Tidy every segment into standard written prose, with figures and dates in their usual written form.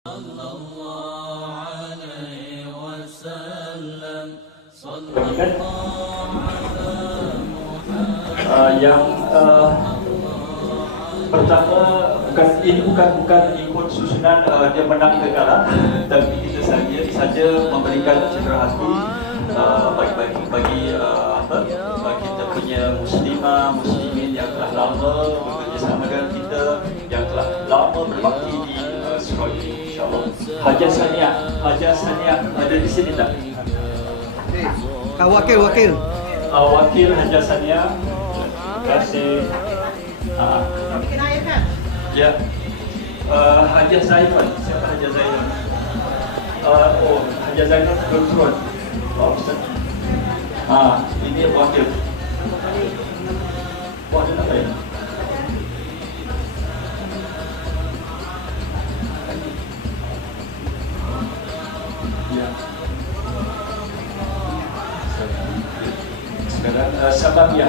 Yang pertama ini bukan ikut susunan dia menang ke kalah, tapi kita saja memberikan cedera hati bagi kita punya muslimin yang telah lama bekerjasama dengan kita, yang telah lama berbakti di sekolah ini, insyaAllah. Hajar Sania ada di sini tak? Wakil Wakil Hajar Sania. Terima kasih. Ya. Hajar Zainal. Siapa Hajar Zainal? Hajar Zainal turun. Ustaz. Ini wakil. Wakil apa ya? Ya. Sekarang Sababia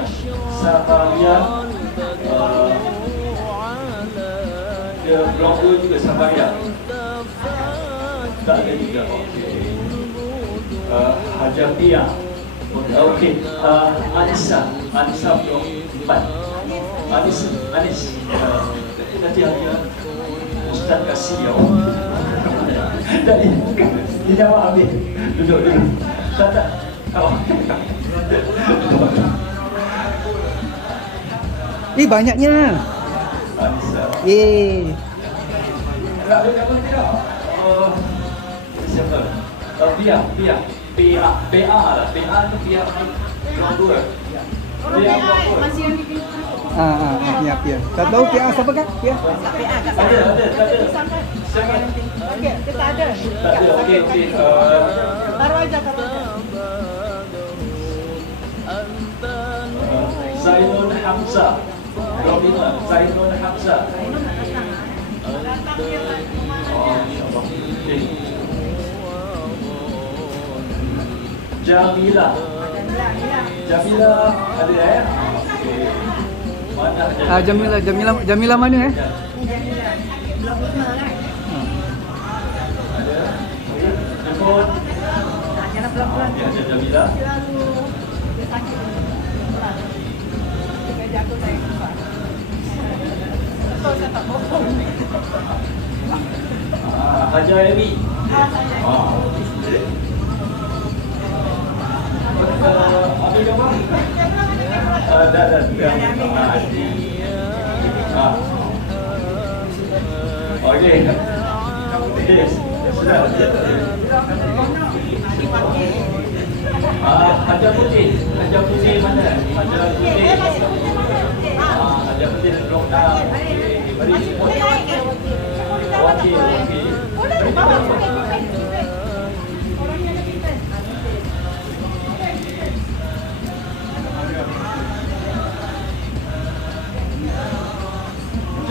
dia blok 2 juga Sababia tak ada juga. Hajar Pia okey. Anissa blok 4 Anis nanti dia Ustaz kasih ya. Tadi dia jawab habis. Duduk tak banyaknya. Siapa? Pia lah. PA tu Pia blok 2. Pia blok 2. Masih yang dipilih. Pia. Tak tahu Pia siapa kan? Pia. Ada. Siapa? Okey, kita ada. Tak ada. Okey. Taruh aja. Zainul Hamzah. Blok 5. Zainul Hamzah. InsyaAllah. Okay. Jamila ada ya? Mana Jamila mana Blok 5 kan? ada. Jemput. Jangan pelan-pelan. Ya, ada Jamila. Lalu dia sakit. Dia jatuh saya kuat. Betul, saya tak bohong. Hajar Emi. Ambil gambar? Dah. Okey. Sudah. Hajar Putih mana? Hajar Putih blok 6. Mari. Okey.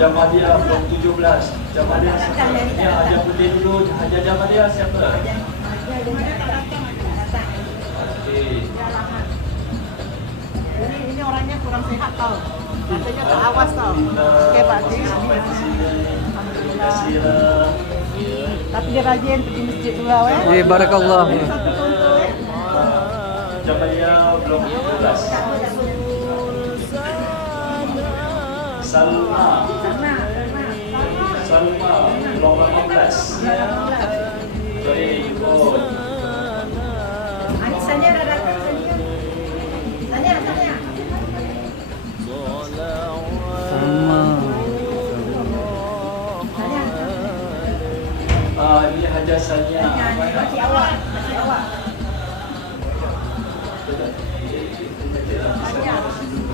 Jamalia blok 17. Jamalia siapa? Ya, Hajar Putih dulu. Hajar Jamalia siapa? Okey. Ini orangnya kurang sehat tau. Katanya tak awas tau. Okey, Pak Cik. Terima kasih. Tapi dia rajin pergi masjid dulu lah. Barakallah. Jamalia blok 17. Salma blok 18. Baik. Anisanya dah datang tadi kan? Tanya. Ini Hajar Sania. Makcik awak.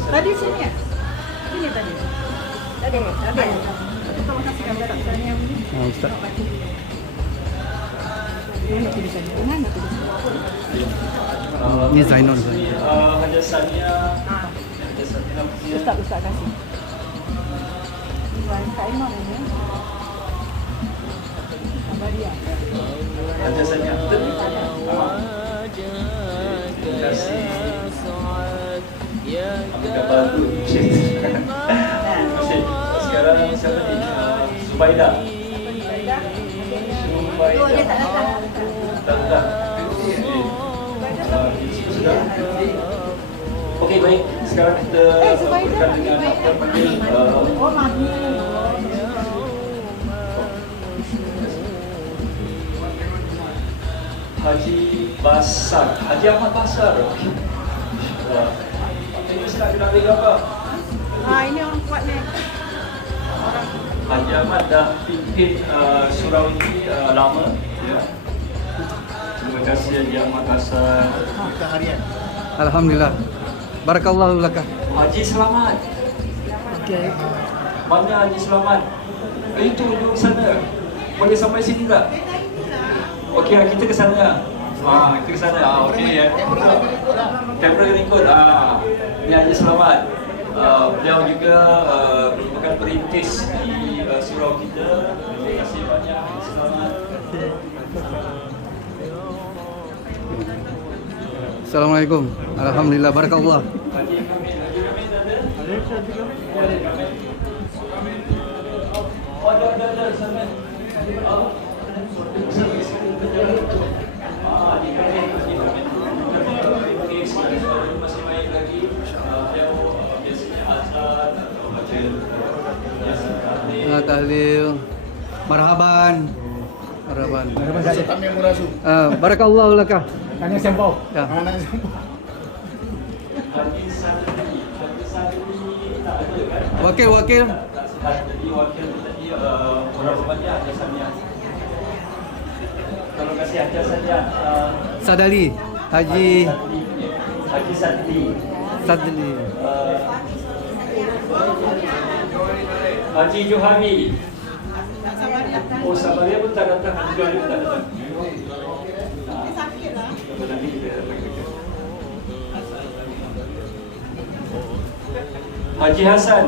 Tadi sini ya? Sini tadi. Tadi. Tolong kasihkan berat Sania ini. Ustaz. Mana tu di sana? Mana tu di sana? Ini Zainul. Hajar Sania. Ustaz kasih. Kak Imam ini. Maria. Hajar Sania. Terima kasih. Ambil gambar dulu. Sekarang siapa ni? Subaidah. Oh, dia tak datang. Tak. Sudah. Okey, baik. Sekarang kita berkata dengan Dr. panggil Oh, mati. Haji Basar, Haji Ahmad Basar. Okey. Ini sedang kenali apa? Ini orang kuat ni. Haji Ahmad dah pimpin surau ini lama. Ya. Terima kasih Haji Ahmad Basar. Alhamdulillah. Barakallahu laka. Haji Selamat. Okey. Mana Haji Selamat? Itu ujung sana. Boleh sampai sini tak? Okey, kita ke sana. Kita ke sana. Okey ya. Kamera kena ikut. Ini Haji Selamat. Beliau juga merupakan perintis di surau kita. Terima kasih banyak Haji Selamat. Assalamualaikum. Alhamdulillah. Barakallah. Haji Kamil ada? Oh, ada sana. Masih main lagi. Beliau biasanya azan atau baca Tahlil. Marhaban. Marhaban. Saya kami murasu. Barakallahu laka. Tanya sempau. Ya. Anak sempau. Haji Sadri tak ada kan? Wakil. Tak sehat. Jadi wakil tu tadi berapa banyak ada Samia? Terima kasih Haji Samia. Sadali. Haji Haji Sadri. Sadli. Haji Johari. Oh, Sabaria pun tak datang. Haji Johari pun tak datang. Sakit lah. Nanti kita Haji Hasan.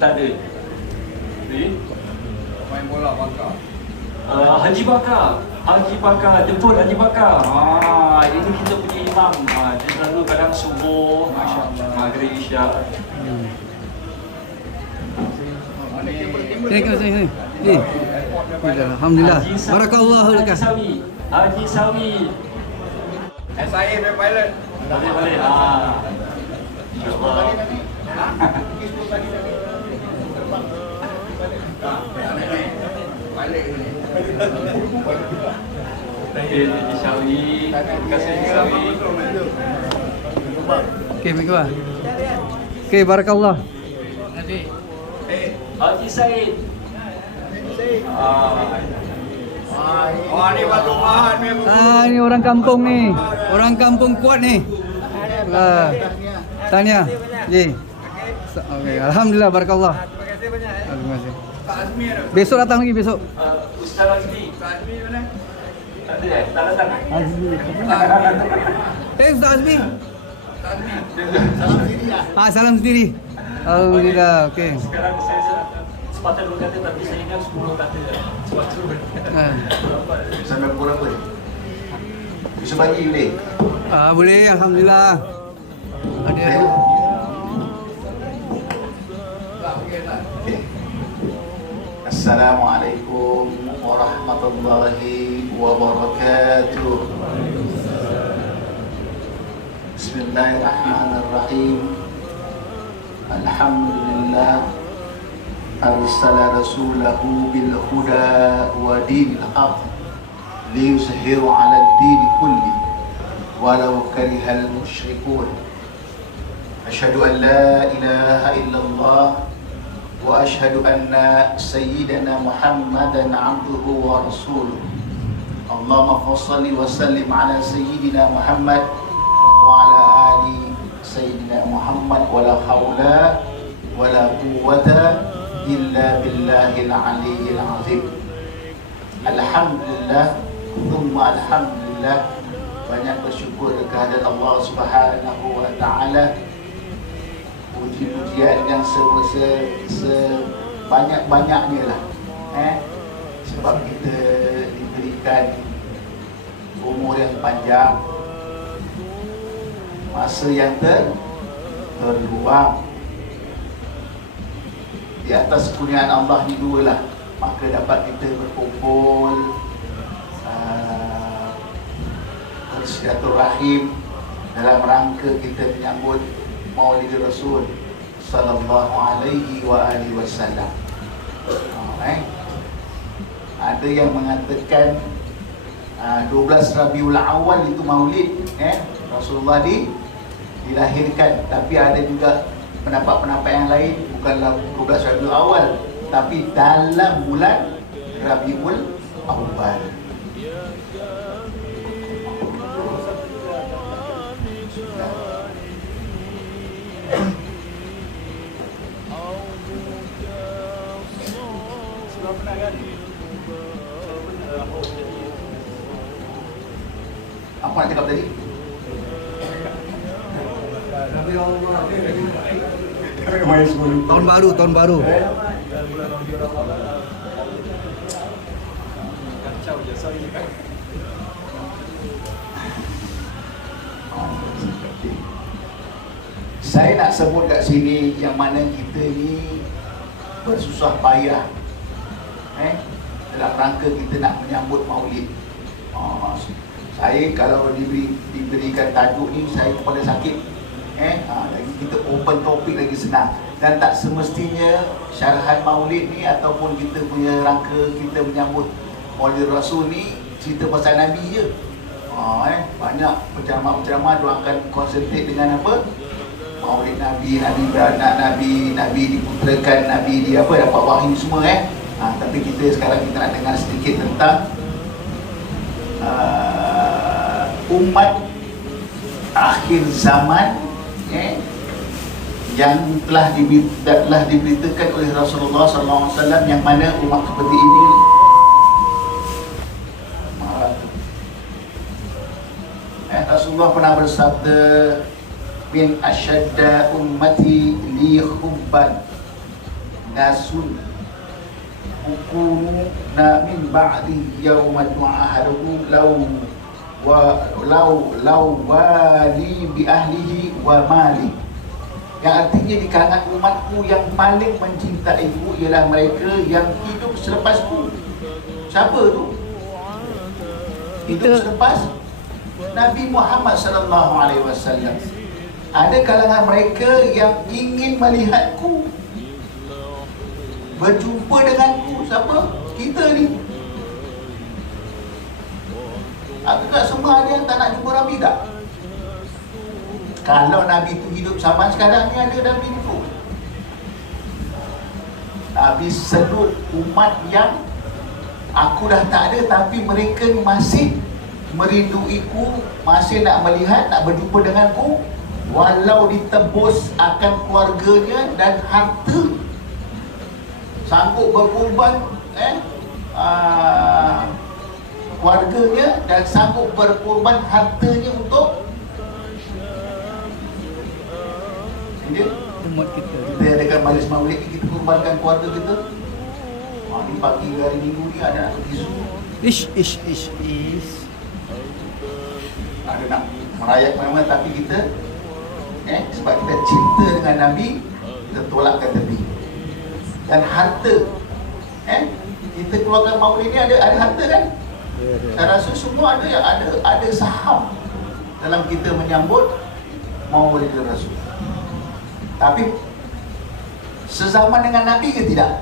Tak ada. Main bola bakar. Haji Bakar, jemput Haji Bakar. Ini kita punya imam. Dia selalu kadang subuh, maghrib, isyak. Sini. Alhamdulillah. Barakallahu laka. Haji Sawi. SIA main pilot. Boleh. InsyaAllah. Balik ni. Haji Sawi. Terima kasih Haji Sawi. Okey, Megawah. Okey, barakallah. Haji Said. Ni batu bahan ni. Ini orang kampung ni. Orang kampung kuat ni. Tanya. Ji. Okey, alhamdulillah barakallah. Terima kasih. Tak Azmi ada. Besok datang lagi besok. Ustaz Azmi. Tak Azmi mana? Tak ada tak datang. Ustaz Azmi. Tak Azmi. Salam sini lah. Salam sendiri. Alhamdulillah. Okey. Sekarang saya sepatutnya berkata tapi saya ingat 10 kata sepatutnya berkata. Sampai pukul berapa? Bisa bagi boleh? Boleh, alhamdulillah. Ada. Okay. Assalamualaikum warahmatullahi wabarakatuh. Bismillahirrahmanirrahim. Alhamdulillah arsala rasulahu bil huda wa dinil haq liyuzhiru 'ala ad-din kulli walau karihal musyrikun. Asyhadu an la ilaha illallah wa asyhadu anna sayyidana Muhammadan 'abduhu wa rasuluh. Allahumma shalli wa sallim 'ala sayyidina Muhammad wa 'ala ali sayyidina Muhammad wa la haula wa la quwwata illa billahil aliyyil azim. Alhamdulillah, thumma alhamdulillah. Banyak bersyukur kehadirat Allah Subhanahu wa taala. Puji-pujian yang sebanyak-banyaknya lah. Sebab kita diberikan umur yang panjang, masa yang terluang. Di atas kurniaan Allah ni dua lah. maka dapat kita berkumpul, bersilaturahim dalam rangka kita menyambut Maulid Rasul sallallahu alaihi wasallam. Ada yang mengatakan 12 Rabiul Awal itu Maulid, Rasulullah dilahirkan. Tapi ada juga pendapat-pendapat yang lain, bukanlah 12 Rabiul Awal, tapi dalam bulan Rabiul Awal. Apa nak cakap tadi? Tahun baru, tahun baru. Saya nak sebut kat sini yang mana kita ni bersusah payah dalam rangka kita nak menyambut Maulid. Saya kalau diberikan tajuk ni, saya kepada sakit. Lagi kita open topik lagi senang. Dan tak semestinya syarahan Maulid ni ataupun kita punya rangka kita menyambut Maulid Rasul ni cerita pasal Nabi je. Banyak penceramah-penceramah dia akan konsentrate dengan apa? Maulid Nabi, Nabi diputerakan, Nabi dia apa, dapat wahyu semua tapi kita sekarang kita nak dengar sedikit tentang umat akhir zaman yang telah diberitakan oleh Rasulullah SAW, yang mana umat seperti ini Rasulullah pernah bersabda, min asyadda ummati li hubban nasun ukunu na min ba'di yawma tu'ahaduhu law wali bi ahlihi wa mali. Yang artinya di kalangan umatku yang paling mencintaiku ialah mereka yang hidup selepasku. Siapa tu? Hidup selepas Nabi Muhammad sallallahu alaihi wasallam. Ada kalangan mereka yang ingin melihatku, berjumpa denganku. Siapa? Kita ni. Apakah semua ada yang tak nak jumpa Nabi tak? Kalau Nabi tu hidup zaman sekarang ni, ada Nabi tu. Nabi selut umat yang aku dah tak ada, tapi mereka ni masih merinduiku, masih nak melihat, nak berjumpa denganku, walau ditebus akan keluarganya dan harta, sanggup berkorban keluarganya dan sanggup berkorban hartanya untuk Umat kita. Kita adakan majlis Maulid ni, kita korbankan keluarga kita. Ni pagi hari Minggu ni ada nak pergi zoo, Ish. ada nak merayak mana-mana, tapi kita sebab kita cinta dengan Nabi, kita tolakkan tepi. Dan harta, kita keluarkan Maulid ni ada harta kan? Saya rasa semua ada saham dalam kita menyambut Maulid Rasul. Tapi sezaman dengan Nabi ke tidak?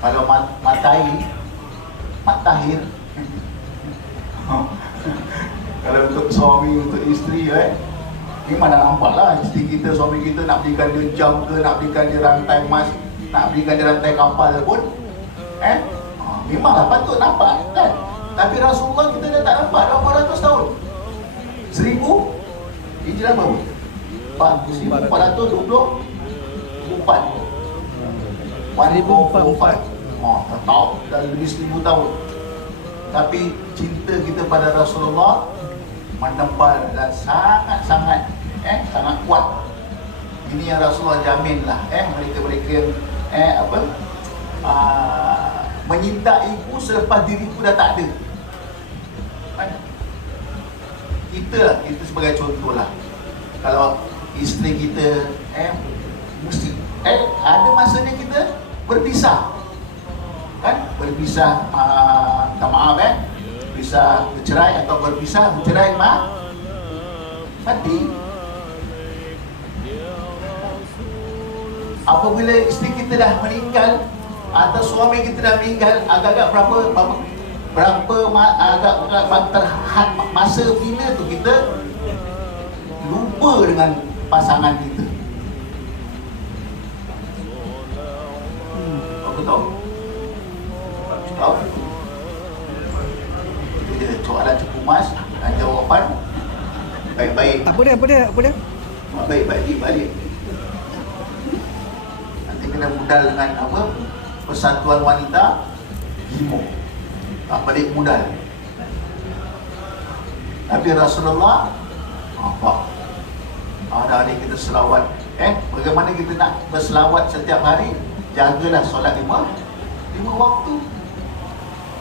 Kalau Matahir kalau untuk suami, untuk isteri ni mana nampak lah isteri kita, suami kita nak belikan dia jam ke, nak belikan dia rantai emas, nak belikan dia rantai kapal pun memanglah patut nampak kan. Tapi Rasulullah kita dah tak nampak dah 400 tahun. 1000 Hijrah berapa? 1424. 1044. Tak tahu, dah lebih 1000 tahun. Tapi cinta kita pada Rasulullah menempel dan sangat kuat. Ini yang Rasulullah jaminlah mereka-mereka yang menyintaiku selepas diriku dah tak ada. Kita sebagai contoh lah, kalau isteri kita mesti Ada masanya kita berpisah. Kan? Berpisah, minta maaf bisa bercerai atau berpisah, bercerai mati. Apabila isteri kita dah meninggal atau suami kita dah meninggal, agak-agak agak terhad masa bila tu kita lupa dengan pasangan kita. Aku tahu. Dia soalan cukup mas dan jawapan baik-baik. Apa dia? Baik-baik balik. Nanti kena modal dengan apa? Persatuan Wanita Himo. Balik modal. Tapi Rasulullah apa? Hari kita selawat. Bagaimana kita nak berselawat setiap hari? Jagalah solat lima waktu.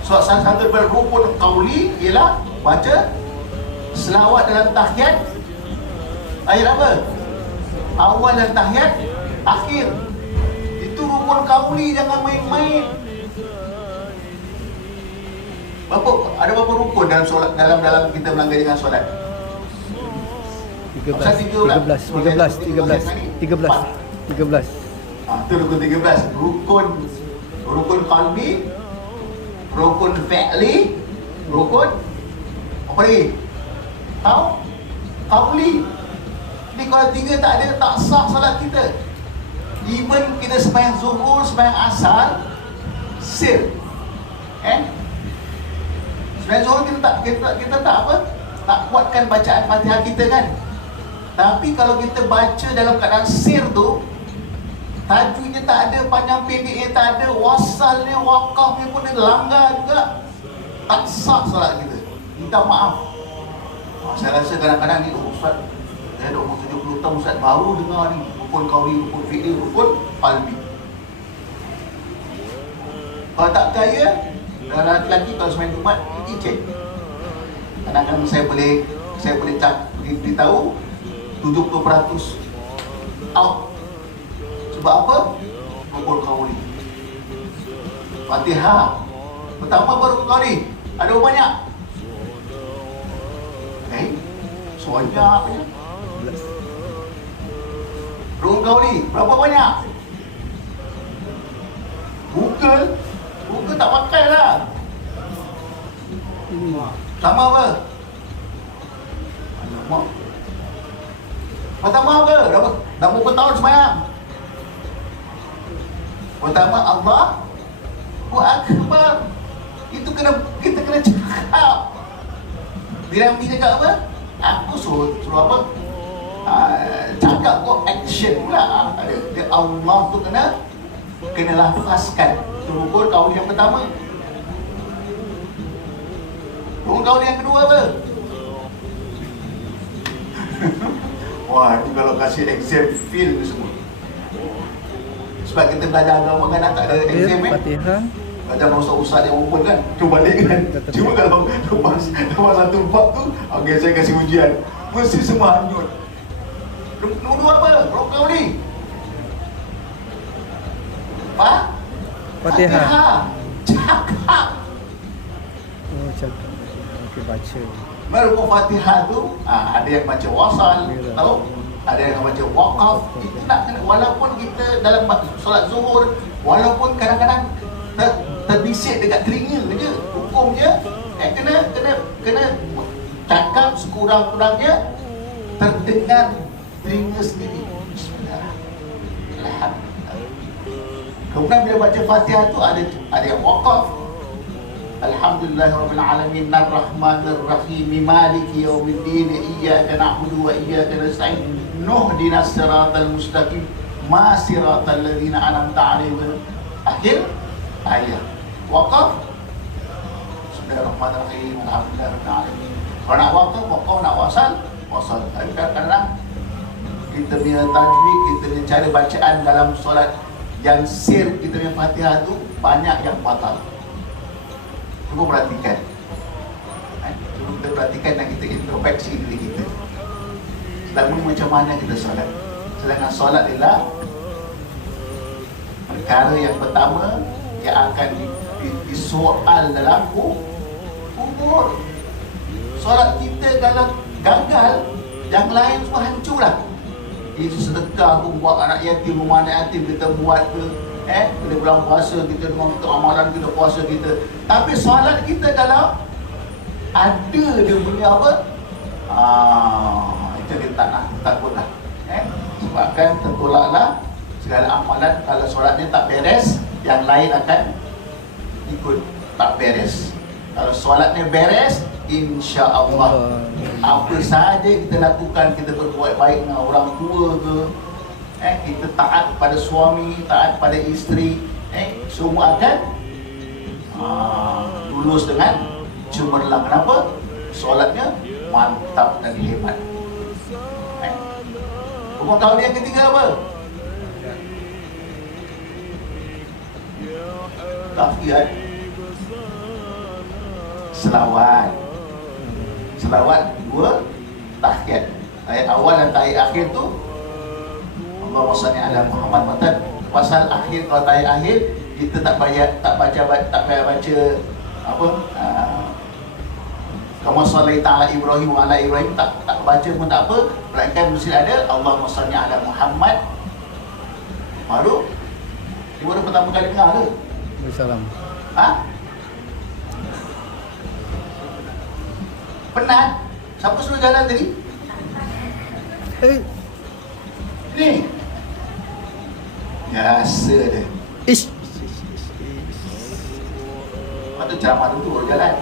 So, salah satu daripada rukun qauli ialah baca selawat dalam tahiyat. Ayat apa? Awal dan tahiyat, akhir. Itu rukun qauli, jangan main-main. Ada berapa rukun dalam solat, dalam kita melanggar dengan solat? 13. Itu rukun 13. Rukun qalbi, rukun fi'li, rukun apa lagi? Tahu? Qauli. Ni kalau 3 tak ada, tak sah solat kita. Even kita sembahyang zuhur, sembahyang asar, sir. Sembahyang zuhur kita tak apa? Tak kuatkan bacaan Fatihah kita kan? Tapi kalau kita baca dalam keadaan sir tu, tajwidnya tak ada, panjang pendeknya tak ada, wasalnya, wakafnya pun dia langgar juga, tak sah solat kita. Minta maaf. Saya rasa kadang-kadang ni Ustaz, saya dah umur 70 tahun, Ustaz baru dengar ni rukun qauli, rukun fi'li, rukun qalbi. Kalau tak percaya, lelaki kalau semain Jumat, pergi cek. Kadang-kadang saya boleh beritahu 70% out. Sebab apa? Rukun qauli. Fatihah pertama baru rukun qauli. Ada berapa banyak? Banyak. Rukun qauli berapa banyak? Google tak pakai lah. Sama apa? Alamak. Pertama apa? Dah berapa tahun sembahyang? Pertama Allahu Akbar. Itu kita kena cakap. Bila Nabi cakap apa? Aku suruh apa? Cakap kok action pula. Dia Allah tu kena lafazkan. Itu rukun qauli yang pertama. Rukun qauli yang kedua apa? Wah, ini kalau kasih exam feel ni semua. Sebab kita belajar agama kan tak ada exam Fatihah. Belajar ustaz-ustaz yang open kan, tu balik kan. Cuma kalau lepas satu bab tu, okay, saya kasih ujian, mesti semua hanyut. Nombor apa? Rukun qauli. Fatihah. Cakap. Oh, cakap. Okey, baca. Rukun Fatihah tu ada yang baca wasal, tahu? Ada yang baca waqaf. Itu nak kena, walaupun kita dalam solat zuhur, walaupun kadang-kadang terbisik dekat telinga je, hukumnya kena cakap sekurang-kurangnya terdengar telinga sendiri. Bismillah. Kemudian bila baca Fatihah tu ada yang waqaf. Alhamdulillahirabbil alamin arrahmanir rahim maliki yaumiddin iyyaka na'budu wa iyyaka nasta'in ihdinas siratal mustaqim ma siratal ladzina an'amta 'alaihim. Akhir ayat. Waqaf. Bismillahirrahmanirrahim. Alhamdulillahirabbil alamin. Kalau nak waqaf, nak wasal. Kadang-kadang kita punya tajwid, kita punya cara bacaan dalam solat yang sir kita punya Fatihah tu banyak yang batal. Cuba perhatikan. Cuba kita perhatikan dan kita introspeksi diri kita. Selama ni macam mana kita solat? Sedangkan solat ialah perkara yang pertama yang akan disoal dalam kubur. Solat kita kalau gagal, yang lain semua hancur lah. Itu sedekah aku buat anak yatim, rumah anak yatim kita buat ke, bila bulan puasa kita dengan amalan kita, puasa kita. Tapi solat kita kalau ada dia punya apa? Itu kita tak nak, takutlah. Sebabkan tertolaklah segala amalan. Kalau solatnya tak beres, yang lain akan ikut tak beres. Kalau solatnya beres, insya-Allah apa sahaja kita lakukan, kita berbuat baik dengan orang tua ke, kita taat pada suami, taat pada isteri, semua akan lulus dengan cemerlang. Kenapa? Solatnya mantap dan hebat. Hukum tahun yang ketiga apa? Tahiyat. Selawat. Selawat dua, tahiyat. Ayat awal dan tahiyat akhir tu Allahumma salli ala Muhammad matan. Pasal akhir, kalau tahiyat akhir kita tak payah baca apa? Kama sallaita ala Ibrahim wa ala Ibrahim, tak baca pun tak apa, melainkan mesti ada Allahumma salli ala Muhammad. Baru dia baru pertama kali dengar ke? Wassalam. Penat? Siapa suruh jalan tadi? Ni. Biasa dia. Ish. Patut ceramah dulu baru jalan.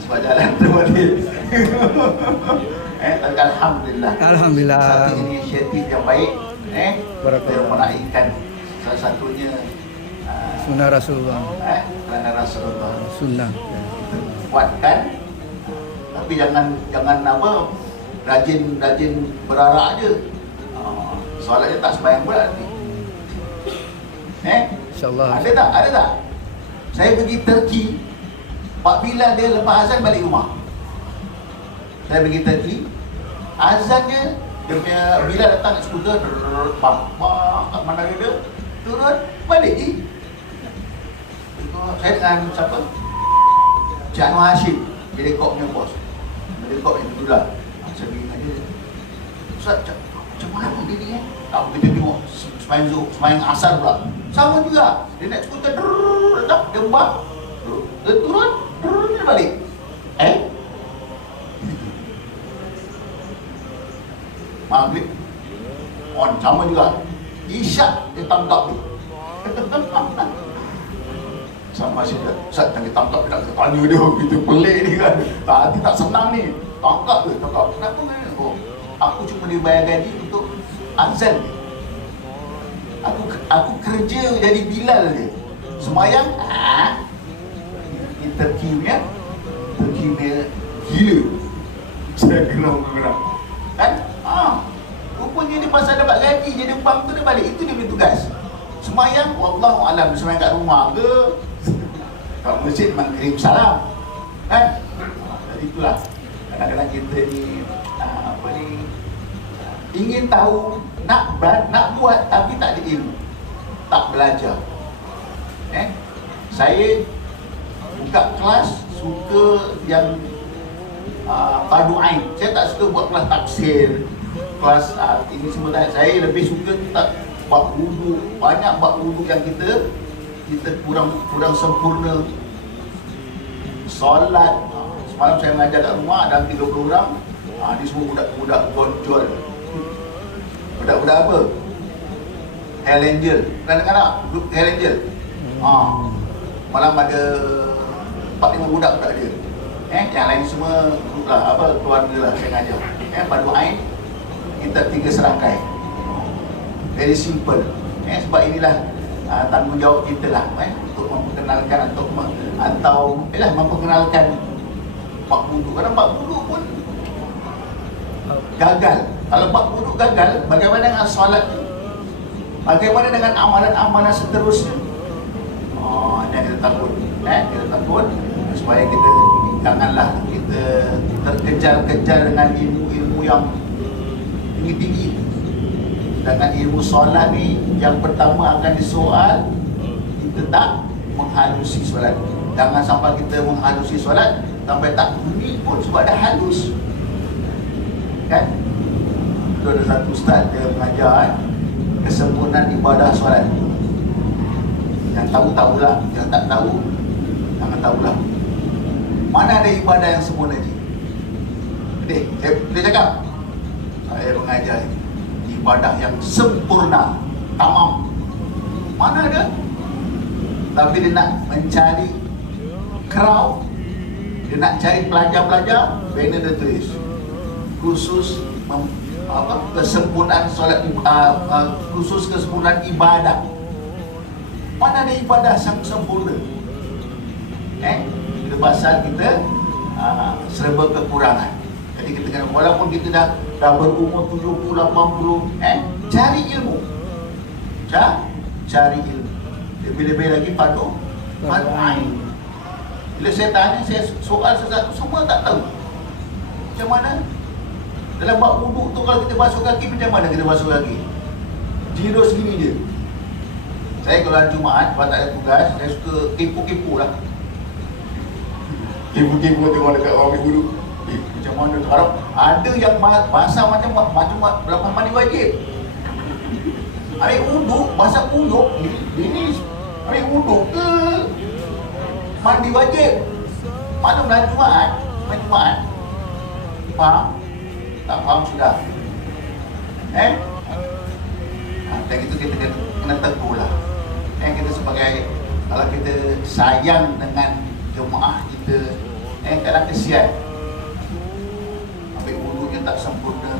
Sebab jalan tu balik. Tapi Alhamdulillah. Alhamdulillah. Satu inisiatif yang baik. Kita menaikkan salah satunya Sunnah Rasulullah. kerana Rasulullah. Sunnah. Kita kuatkan. Tapi jangan apa, rajin berarak je. Soalannya tak sembahyang pula nanti. InsyaAllah. Ada tak? Saya pergi Turki, Pak Bilal dia lepas azan balik rumah. Saya pergi Turki, azannya dia punya Bilal datang naik skuter, kat mana dia turun balik je. Saya dengan siapa? Cik Anwar Hashim, dia rekod punya bos. Dia rekod yang betul lah. Saya pergi dengan dia, Ustaz, macam mana dia ni tak, kita tengok semayang asar pula. Sama juga, dia naik skuter, datang, dia embak, dia turun, dia balik. Maghrib on, sama juga. Isyak dia tangkap dia. Sama masih dia, Ustaz jangan tangkap dia, nak tanya dia, kita pelik ni kan. Dia tak senang ni, tangkap dia, tangkap. Kenapa kan? Aku cuma dibayar gaji untuk azan dia. Aku kerja jadi Bilal dia. Semayang, Turki punya gila. Saya geram-geram. Kan? Rupanya dia pasal dapat gaji jadi bank tu dia balik. Itu dia punya tugas. Semayang, wallahu alam, semayang kat rumah ke, kat masjid memang kirim salam. Kan? Jadi itulah. Kadang-kadang kita ni ingin tahu, nak buat tapi tak ada ilmu, tak belajar. Saya buka kelas suka yang fardu ain. Saya tak suka buat kelas tafsir, kelas ini semua tak. Saya lebih suka tak buat wudu. Banyak buat wudu yang kita kurang sempurna. Solat, semalam saya mengajar kat rumah ada 30 orang. Dia semua budak-budak gonjol. Budak-budak apa? Hell Angel. Pernah dengar tak? Grup Hell Angel? Malam ada 4-5 budak-budak dia. Yang lain semua grup lah, apa, keluarga lah saya ngajar. Padu ain, kita 3 serangkai. Very simple. Sebab inilah tanggungjawab kita lah, untuk memperkenalkan atau memperkenalkan bab wudu. Kerana bab wudu pun gagal. Kalau bab wudu gagal, bagaimana dengan solat? Bagaimana dengan amalan-amalan seterusnya? Ini kita takut. Kita takut supaya kita janganlah kita terkejar-kejar dengan ilmu-ilmu yang tinggi-tinggi. dengan ilmu solat ni, yang pertama akan disoal, kita tak menghalusi solat. Jangan sampai kita menghalusi solat sampai tak bunyi pun sebab dah halus. Kan? Itu ada satu ustaz dia mengajar kesempurnaan ibadah solat. Yang tahu tahulah, yang tak tahu jangan tahulah. Mana ada ibadah yang sempurna je? Dia cakap, saya mengajar ibadah yang sempurna, tamam. Mana ada? Tapi dia nak mencari crowd, dia nak cari pelajar-pelajar, banner dia tulis khusus kesempurnaan solat, khusus kesempurnaan ibadah. Mana ada ibadah yang sempurna? Itu pasal kita serba kekurangan. Jadi kita kena, walaupun kita dah berumur 70, 80, cari ilmu. Cari ilmu. Lebih-lebih lagi padu ain. Bila saya tanya, saya soal sesuatu, semua tak tahu. Macam mana? Dalam bab wuduk tu, kalau kita basuh kaki, macam mana kita basuh kaki? Jiro segini je. Saya kalau hari Jumaat, kalau tak ada tugas, saya suka kepo-kepo lah. Kepo-kepo tengok dekat orang ambil wuduk. Macam mana harap ada yang basah macam lepas mandi wajib. Ambil wuduk, basah kuyup, ini ambil wuduk ke mandi wajib? Mana bulan Jumaat? Bulan Jumaat? Faham? Tak faham sudah. Dan itu kita kena teguh lah. Kita sebagai, kalau kita sayang dengan jemaah kita, kadang kesian ambil wuduknya tak sempurna.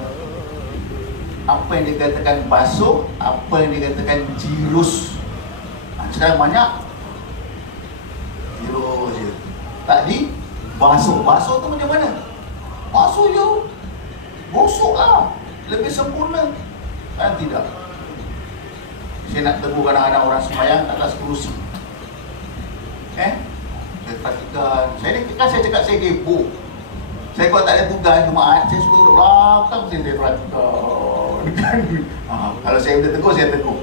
Apa yang dikatakan basuh, apa yang dikatakan jirus. Sekarang banyak jirus je. Tadi basuh. Basuh tu macam mana? Basuh je, gosok lah, lebih sempurna. Kan tidak. Saya nak tegur kadang-kadang orang sembahyang atas kerusi. Saya perhatikan. Saya cakap saya kepo. Saya kalau tak ada tugas Jumaat, saya suka duduk belakang, saya perhatikan. Kalau saya boleh tegur, saya tegur.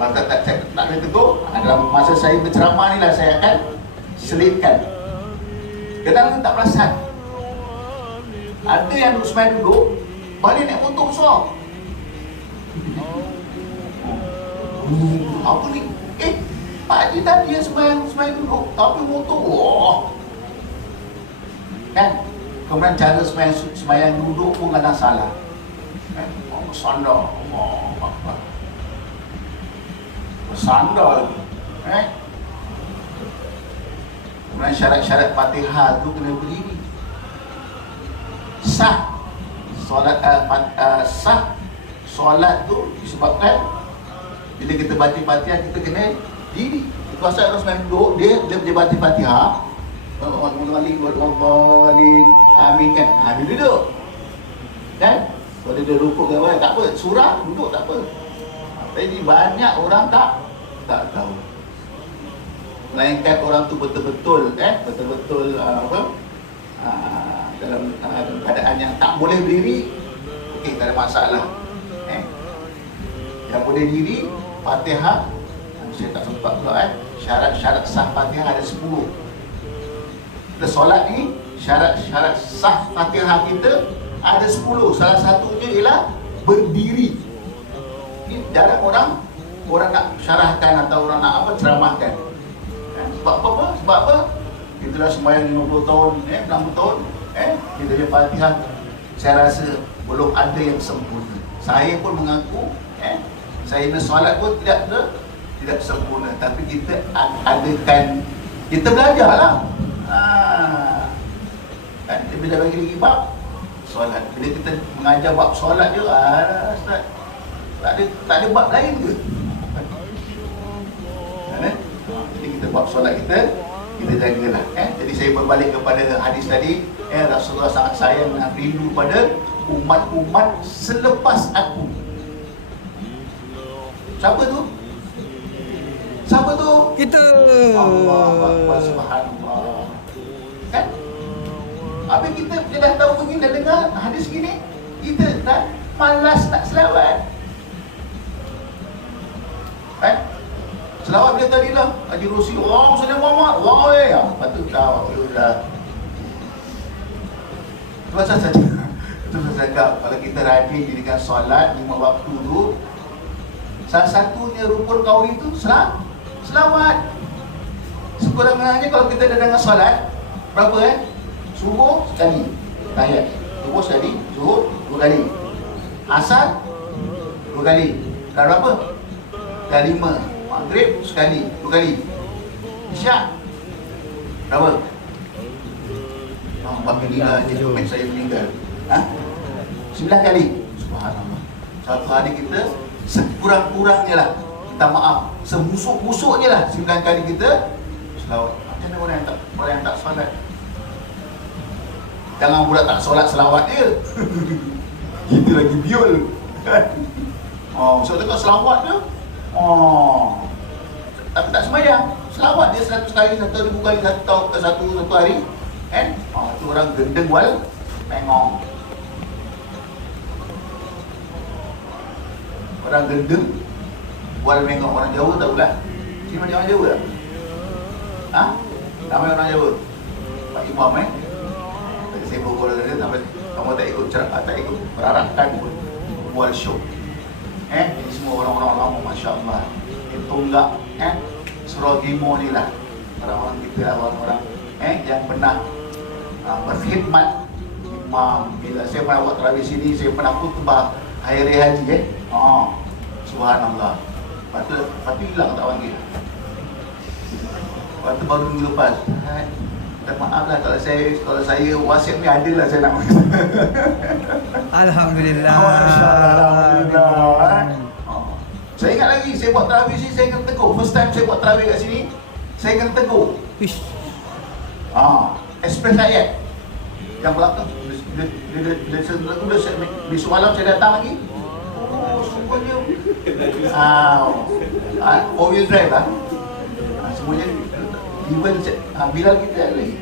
Kalau saya tak boleh tegur, dalam masa saya berceramah ni lah, saya akan selitkan. Kadang-kadang tak perasan. Ada yang duduk sembahyang duduk, balik naik motor besar. Apa ni? Pak Haji tadi yang sembahyang duduk, tapi motor, kan? Kemudian cara sembahyang duduk pun kadang salah. Bersandar, bersandar lagi. Kemudian syarat-syarat Fatihah tu kena berdiri. Sah solat tu disebabkan bila kita baca Fatihah, kita kena diri. Kuasa Rasulullah duduk, dia baca Fatihah, amin kan? Dia duduk. Kan? Kalau dia rukuk ke apa, tak apa. Surah, duduk tak apa. Jadi banyak orang tak tahu. Melainkan orang tu betul-betul dalam keadaan yang tak boleh berdiri, okey, tak ada masalah. Yang boleh diri, Fatihah, saya tak sempat pula syarat-syarat sah Fatihah ada 10. Kita solat ni, syarat-syarat sah Fatihah kita ada 10. Salah satunya ialah berdiri. Ini jarang orang nak syarahkan atau orang nak ceramahkan. Sebab apa? Sebab apa? Kita dah sembahyang 50 tahun, 60 tahun, kita ada Fatihah. Saya rasa belum ada yang sempurna. Saya pun mengaku, saya nak solat pun tidak sempurna. Tapi kita adakan, kita belajarlah. Kan kita bila bagi lagi bab solat. Bila kita mengajar bab solat je, Ustaz, tak ada bab lain ke? Jadi kita bab solat kita jagalah. Jadi saya berbalik kepada hadis tadi, Rasulullah sangat sayang dan rindu pada umat-umat selepas aku. Siapa tu? Siapa tu? Kita. Allah Akbar, subhanallah. Kan? Habis kita dah tahu begini, dah dengar hadis gini, kita dah malas nak selawat. Selawat dia tadi lah. Haji Rosi, wah Sayyidina Muhammad, wah lepas tu dah, itu pasal saja. Itu saya cakap, kalau kita rajin dirikan solat 5 waktu tu, salah satunya rukun kauli tu selawat. Sekurang-kurangnya kalau kita dah dengar solat, berapa Subuh sekali, tahiyat. Subuh sekali, zuhur 2 kali. Asar 2 kali. Dah berapa? Dah 5. Maghrib sekali, 2 kali. Isyak berapa? Bagi meninggal je, komen saya meninggal. 9 kali. Subhanallah. Satu hari kita sekurang-kurangnya lah, minta maaf, semusuk-musuknya lah 9 kali kita selawat. Macam mana orang yang tak solat? Jangan pula tak solat selawat dia. Kita lagi biol. So dekat selawat dia, tapi tak sembahyang. Selawat dia 100 kali, 1,000 kali satu hari. Itu orang gendeng wal mengong. Orang gendeng wal mengong. Orang Jawa tahu lah. Sini macam orang Jawa tak? Ramai orang Jawa. Pak Imam tadi saya berbual dengan dia sampai kamu tak ikut tak ikut perarakan pun buat show. Ini semua orang-orang lama, Masya Allah. Tonggak surah Gimo ni lah orang-orang kita lah, orang-orang yang pernah berkhidmat. Imam, bila saya pernah buat tarawih sini, saya pernah khutbah hari raya haji subhanallah. Lepas tu hilang tak panggil. Lepas tu baru minggu lepas, minta maaf lah kalau saya wasiat ni ada lah saya nak. Alhamdulillah. Alhamdulillah. Saya ingat lagi, saya buat tarawih sini, saya kena tegur. First time saya buat tarawih kat sini, saya kena tegur. Ish. Express ayat yang belakang di semalam saya datang lagi. Semuanya all wheel drive lah. Semuanya even Bilal kita ada lagi.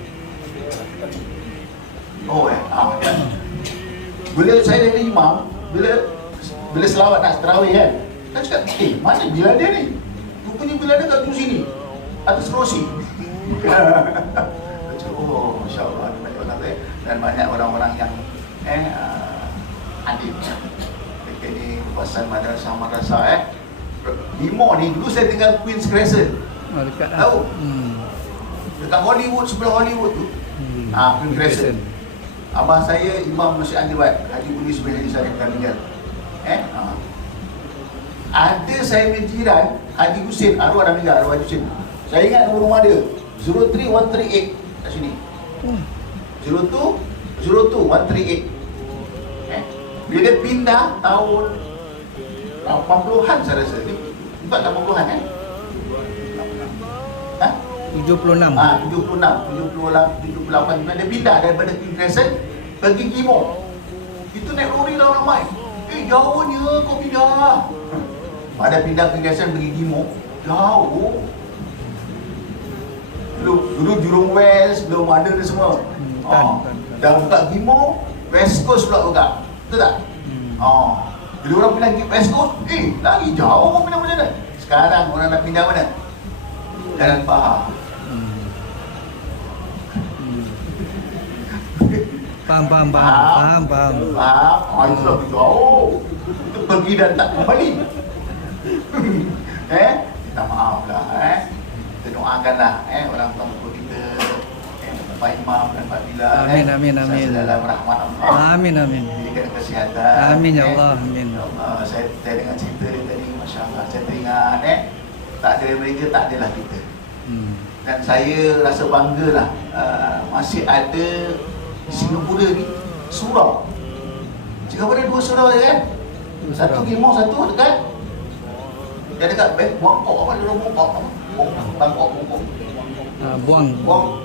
Bila saya dari imam, bila selawat nak tarawih kan, saya cakap, mana Bilal dia ni? Rupanya Bilal dia kat sini atas kerusi. Masya Allah, dan banyak orang-orang yang adil. Mereka ni pasal madrasah Limo ni, dulu saya tinggal Queen's Crescent. Dekat tahu? Dekat Hollywood, sebelah Hollywood tu. Queen's Crescent. Abang saya Imam Masjid Andibat, Haji Budi Subhan Haji Sarif dah meninggal. Ada saya punya jiran Haji Husin, arwah dah meninggal, arwah Haji Husin. Saya ingat nombor rumah dia 03138 kat sini. 02138. Bila dia pindah tahun 80-an saya rasa. Ni bukan 80-an kan? 76. 78 dia pindah daripada King Crescent pergi Gimo. Itu naik lori lah ramai. Jauhnya kau pindah. Pada pindah King Crescent pergi Gimo, jauh. Dulu Jurong West belum ada ni semua. Dan buka Gimo, West Coast pula buka. Betul tak? Bila orang pindah ke West Coast, lagi jauh orang pindah mana. Sekarang orang nak pindah mana? Jalan Pahang. Faham. Itu lebih jauh. Itu pergi dan tak kembali. Minta maaf lah. Kita doakanlah orang tua kita, Pak Imam dan Pak Bilal. Amin. Dalam rahmat Allah. Amin. Diberikan kesihatan. Amin ya Allah. Amin. Saya dengar cerita dia tadi, Masya Allah. Saya teringat, tak ada mereka, tak adalah kita. Dan saya rasa bangga lah, masih ada di Singapura ni surau. Singapura ada 2 surau je kan? Satu Gimo, satu dekat dekat Buangkok. Apa dia Buangkok?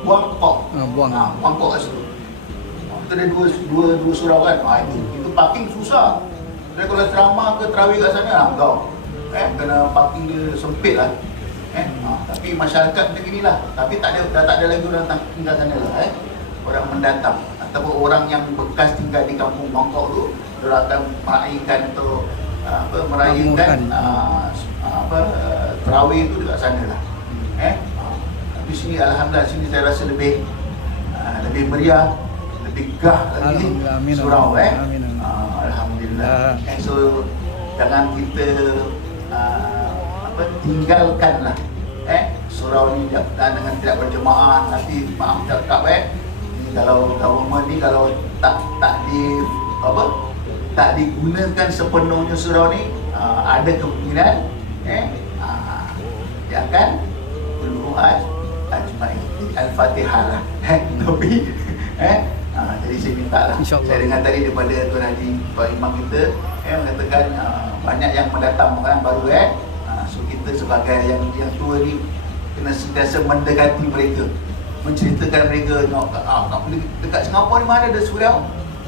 Buangkok. Buangkok kat situ. Itu ada dua surau kan. Itu parking susah. Jadi kalau ceramah ke tarawih kat sana, kau kena parking dia sempit lah. Tapi masyarakat macam inilah. Tapi dah tak ada lagi orang tinggal sana lah. Orang mendatang ataupun orang yang bekas tinggal di kampung Buangkok tu, dia akan meraihkan atau meraihkan Terawih itu dekat sana lah. Tapi sini alhamdulillah sini saya rasa lebih meriah, lebih gah lagi Alhamdulillah, amin, surau amin. Amin, amin. Alhamdulillah. So jangan kita tinggalkanlah surau ni dengan tidak berjemaah, nanti maaf cakap kalau government ni kalau tak digunakan sepenuhnya surau ni, ada kemungkinan dia akan berdoa ajmain al-Fatihah lah. Tapi jadi saya minta lah, InsyaAllah. saya dengar tadi daripada Tuan Haji Tuan Imam kita mengatakan banyak yang mendatang orang baru so kita sebagai yang tua ni kena sentiasa mendekati mereka, menceritakan mereka dekat Singapura ni mana ada surau.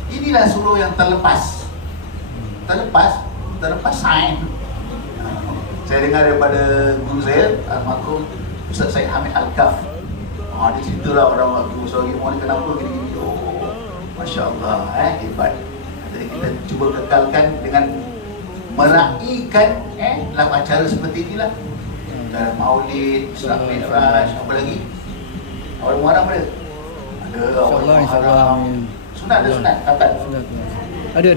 Inilah surau yang terlepas sains. Saya dengar daripada guru saya almarhum Ustaz Syed Hamid Al-Kaf. Dia cerita lah orang waktu Surau Limau ni kenapa gini-gini. Masya Allah, hebat. Jadi kita cuba kekalkan dengan meraihkan dalam acara seperti inilah. Acara Maulid, Isra Mi'raj, apa lagi? Awal Muharram ada? Ada awal InsyaAllah. Muharram. Sunat ada sunat, katan. Ada.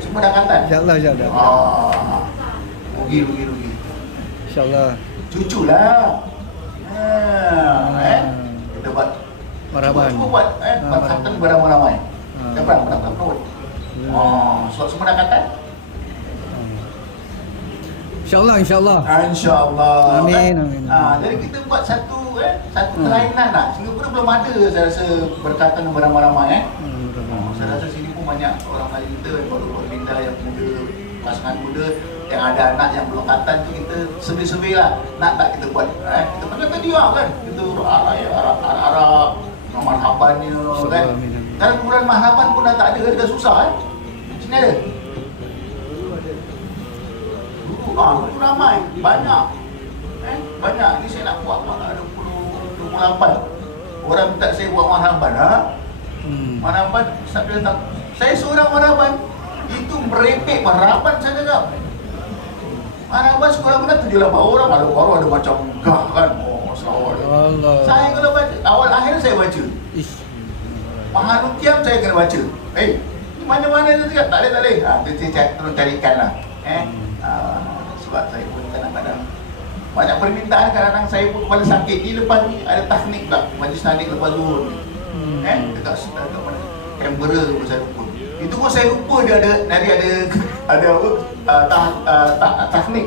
Semua dah katan. InsyaAllah. Rugi. InsyaAllah. Cucu lah. Kita buat Marhaban. Cuba buat katan beramai-ramai. Dapat penut. So semua dah katan? InsyaAllah. InsyaAllah. Amin. Jadi kita buat satu kelainan lah. Singapura belum ada saya rasa berkatan beramai-ramai. Saya rasa sini pun banyak orang Melayu kita yang baru pindah, yang muda, pasangan muda yang ada anak yang belum katan tu, kita survey lah. Nak tak kita buat? Kita macam tadi lah kan. Kita arah marhabannya kan. Sekarang kurang marhaban pun dah tak ada, dah susah Sini ada. Dulu ramai, banyak. Banyak. Ni saya nak buat ada 28. Orang minta saya buat marhaban. Marhaban, saya seorang marhaban. Itu merepek marhaban saya cakap. Marhaban sekolah mana 78 orang, baru ada macam gah kan. Allah. Saya kalau baca, awal akhir saya baca. Mahalu Kiam saya kena baca. Mana-mana tu cakap, tak boleh. Dia terus carikan lah. Sebab saya pun kadang-kadang banyak permintaan, kadang-kadang saya pun kepala sakit. Ni lepas ni ada teknik pula, majlis tahnik lepas zuhur ni. Dekat mana? Canberra tu pun saya lupa. Itu pun saya lupa dia ada teknik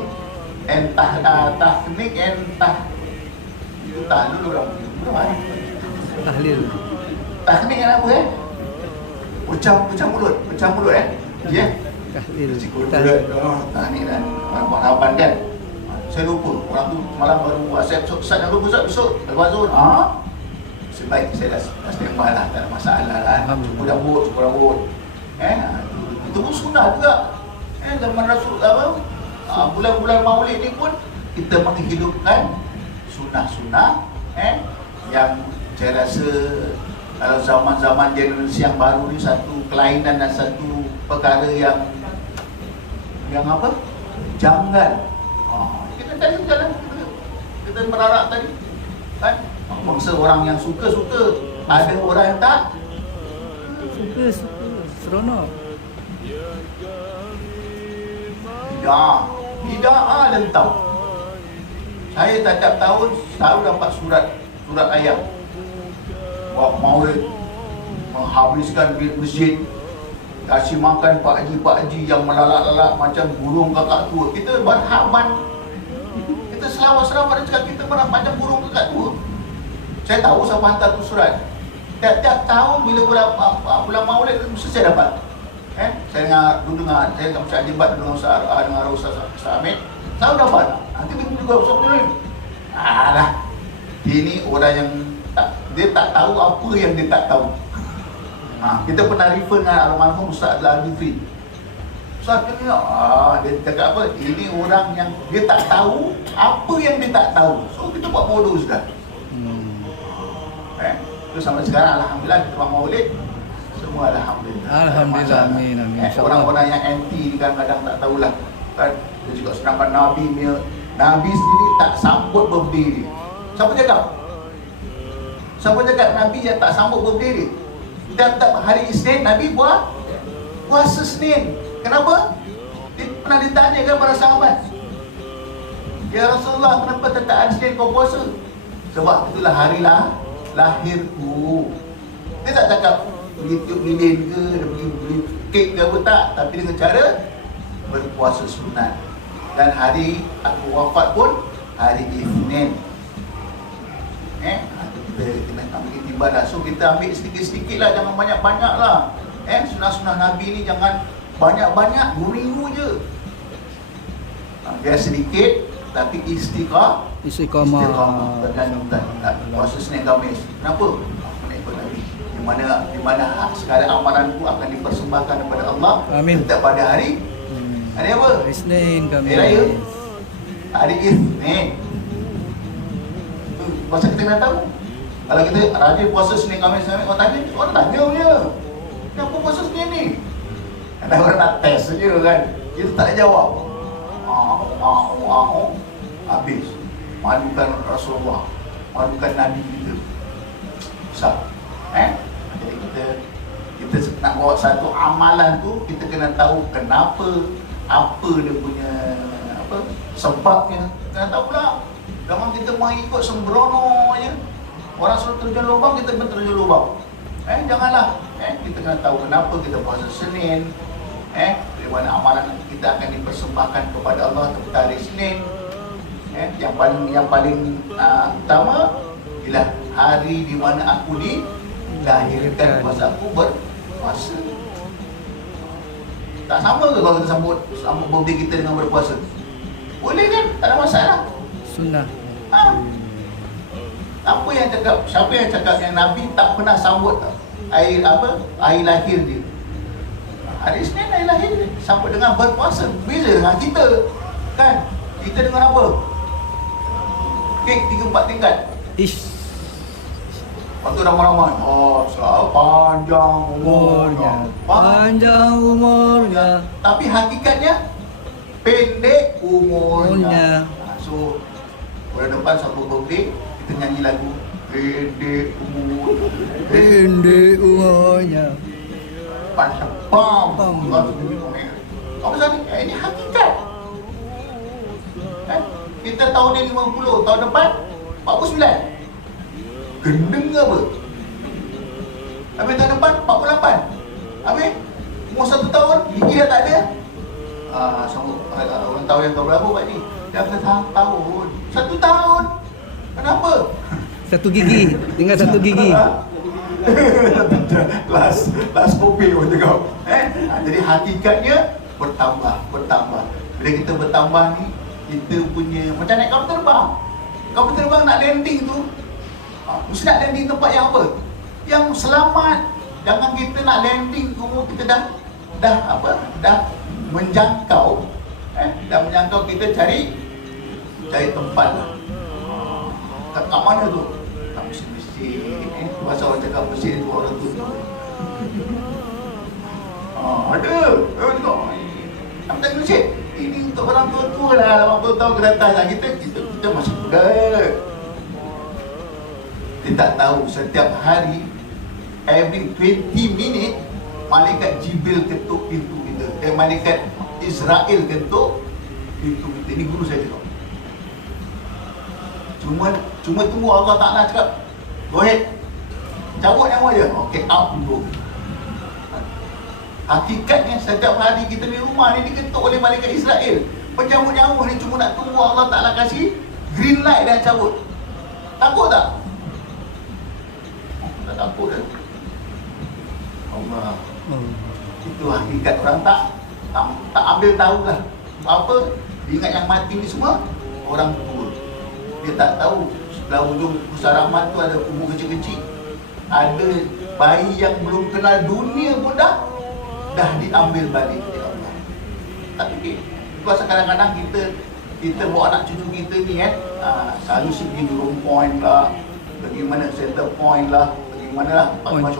and teknik and itu dulu orang Tahlil. teknik yang apa pecah mulut ya Tahlil. teknik dan harapan kan. Saya lupa, orang tu malam baru WhatsApp, Ustaz jangan lupa Ustaz besok lepas zuhur. Sebaik saya dah standby lah, tak ada masalah lah. Cukup rambut. Itu pun sunnah juga. Zaman Rasul bulan-bulan Maulid ni pun kita menghidupkan sunnah-sunnah yang saya rasa kalau zaman-zaman generasi yang baru ni satu kelainan dan satu perkara yang apa? Janggal. Kita tadi jalan kita merarak tadi kan, bangsa orang yang suka, ada orang yang tak Suka. Seronok. Bid'ah dan tahu. Saya setiap tahun selalu dapat surat ayat buat Maulid, menghabiskan duit masjid, kasih makan pak haji yang melalak-lalak macam burung kakak tua. Kita berhaban, kita selawat-selawat cakap kita macam burung kakak tua. Saya tahu siapa hantar tu surat. Tiap tahun bila bulan Maulid mesti saya dapat. Saya dengar saya kat Ustaz Jibat dengan Ustaz Hamid. Selalu dapat. Nanti juga Ustaz ni. Ini orang yang dia tak tahu apa yang dia tak tahu. Kita pernah refer dengan almarhum Ustaz Al-Adifri. Ustaz ni dia cakap apa? Ini orang yang dia tak tahu apa yang dia tak tahu. So kita buat bodoh sudah. Itu sampai sekarang alhamdulillah kita buat Maulid semua alhamdulillah. Alhamdulillah, amin. Orang-orang yang anti ni kadang-kadang tak tahulah kan. Dia juga sedangkan Nabi punya Nabi sendiri tak sambut birthday dia. Siapa cakap? Siapa cakap Nabi yang tak sambut birthday dia? Tiap-tiap hari Isnin Nabi buat puasa Senin. Kenapa? Dia pernah ditanya kan para sahabat, ya Rasulullah, kenapa tak hari Senin kau puasa? Sebab itulah hari lahirku. Dia tak cakap pergi tiup lilin ke, dia pergi beli kek ke apa, tak. Tapi dengan cara berpuasa sunat. Dan hari aku wafat pun hari Isnin. Kita kena ambil timbal lah. So kita ambil sedikit-sedikit lah, jangan banyak-banyak lah. Sunah-sunah Nabi ni jangan banyak-banyak, 2 minggu je. Biar sedikit tapi istiqamah tergantung puasa Senin Khamis. Kenapa? Aku nak ikut Nabi. Di mana segala amalanku akan dipersembahkan kepada Allah. Amin. Setiap pada hari hari apa? Isnin kami. Hari raya. Hari Isnin. Pasal kita kena tahu. Kalau kita rajin puasa Senin Khamis, orang tanya punya, kenapa puasa Senin ni? Kadang orang nak test saja kan. Kita tak nak jawab. Habis. Malukan Rasulullah, malukan Nabi kita. Besar. Jadi kita nak bawa satu amalan tu, kita kena tahu kenapa, apa dia punya sebabnya. Kena tahu pula. Jangan kita mengikut sembrono je. Orang suruh terjun lubang, kita pun terjun lubang. Janganlah. Kita kena tahu kenapa kita puasa Senin. Dari mana amalan kita akan dipersembahkan kepada Allah pada hari Senin. Yang paling utama ialah hari di mana aku dilahirkan, puasa aku berpuasa. Tak sama ke kalau kita sambut birthday kita dengan berpuasa? Boleh kan? Tak ada masalah. Sunnah. Siapa yang cakap yang Nabi tak pernah sambut air lahir dia? Hari Isnin hari lahir dia sambut dengan berpuasa. Beza dengan kita. Kan? Kita dengan apa? Kek 3-4 tingkat. Ish. Lepas tu ramai-ramai. Panjang umurnya. Panjang umurnya. Tapi hakikatnya pendek umurnya. So bulan depan sambut birthday, kita nyanyi lagu pendek umurnya. Pendek umurnya. Panjang apa pasal ni? Ini hakikat. Kita tahun ni 50, tahun depan 49. Gendeng ke apa? Habis tahun depan 48. Habis umur 1 tahun, gigi dah tak ada. Sambut orang tahu yang kau berapa Pak ni? Dah ke tahun. 1 tahun. Kenapa? 1 gigi. Tinggal 1 gigi. Last kopi orang cakap. Jadi hakikatnya bertambah. Bila kita bertambah ni, kita punya macam naik kapal terbang. Kapal terbang nak landing tu, mesti nak landing tempat yang apa? Yang selamat. Jangan kita nak landing umur kita dah menjangkau. Dah menjangkau, kita cari tempat. Kat mana tu? Kat mesin. Pasal orang cakap mesin tu orang tu. Ada. Tengok. Apa tak mesin? Ini untuk orang tua-tua lah, 80 tahun ke atas lah. Kita masih muda. Kita tak tahu setiap hari, every 20 minit, malaikat Jibril ketuk pintu kita. Malaikat Israel ketuk pintu kita. Ini guru saya cakap. Cuma tunggu Allah Ta'ala cakap, go ahead, cabut nyawa je. Okay, out dulu. Hakikatnya setiap hari kita di rumah ni diketuk oleh malaikat Israel. Pencabut nyawa ni cuma nak tunggu Allah Ta'ala kasih green light dan cabut. Takut tak? Tak takut dah. Allah. Itu hakikat orang tak ambil tahu lah. Apa? Dia ingat yang mati ni semua orang tua. Dia tak tahu sebelah ujung pusar rahmat tu ada umur kecil-kecil. Ada bayi yang belum kenal dunia pun dah diambil balik oleh Allah. Tak fikir. Pasal kadang-kadang kita bawa anak cucu kita ni selalu pergi Jurong Point lah, pergi mana Center Point lah, pergi mana lah Point.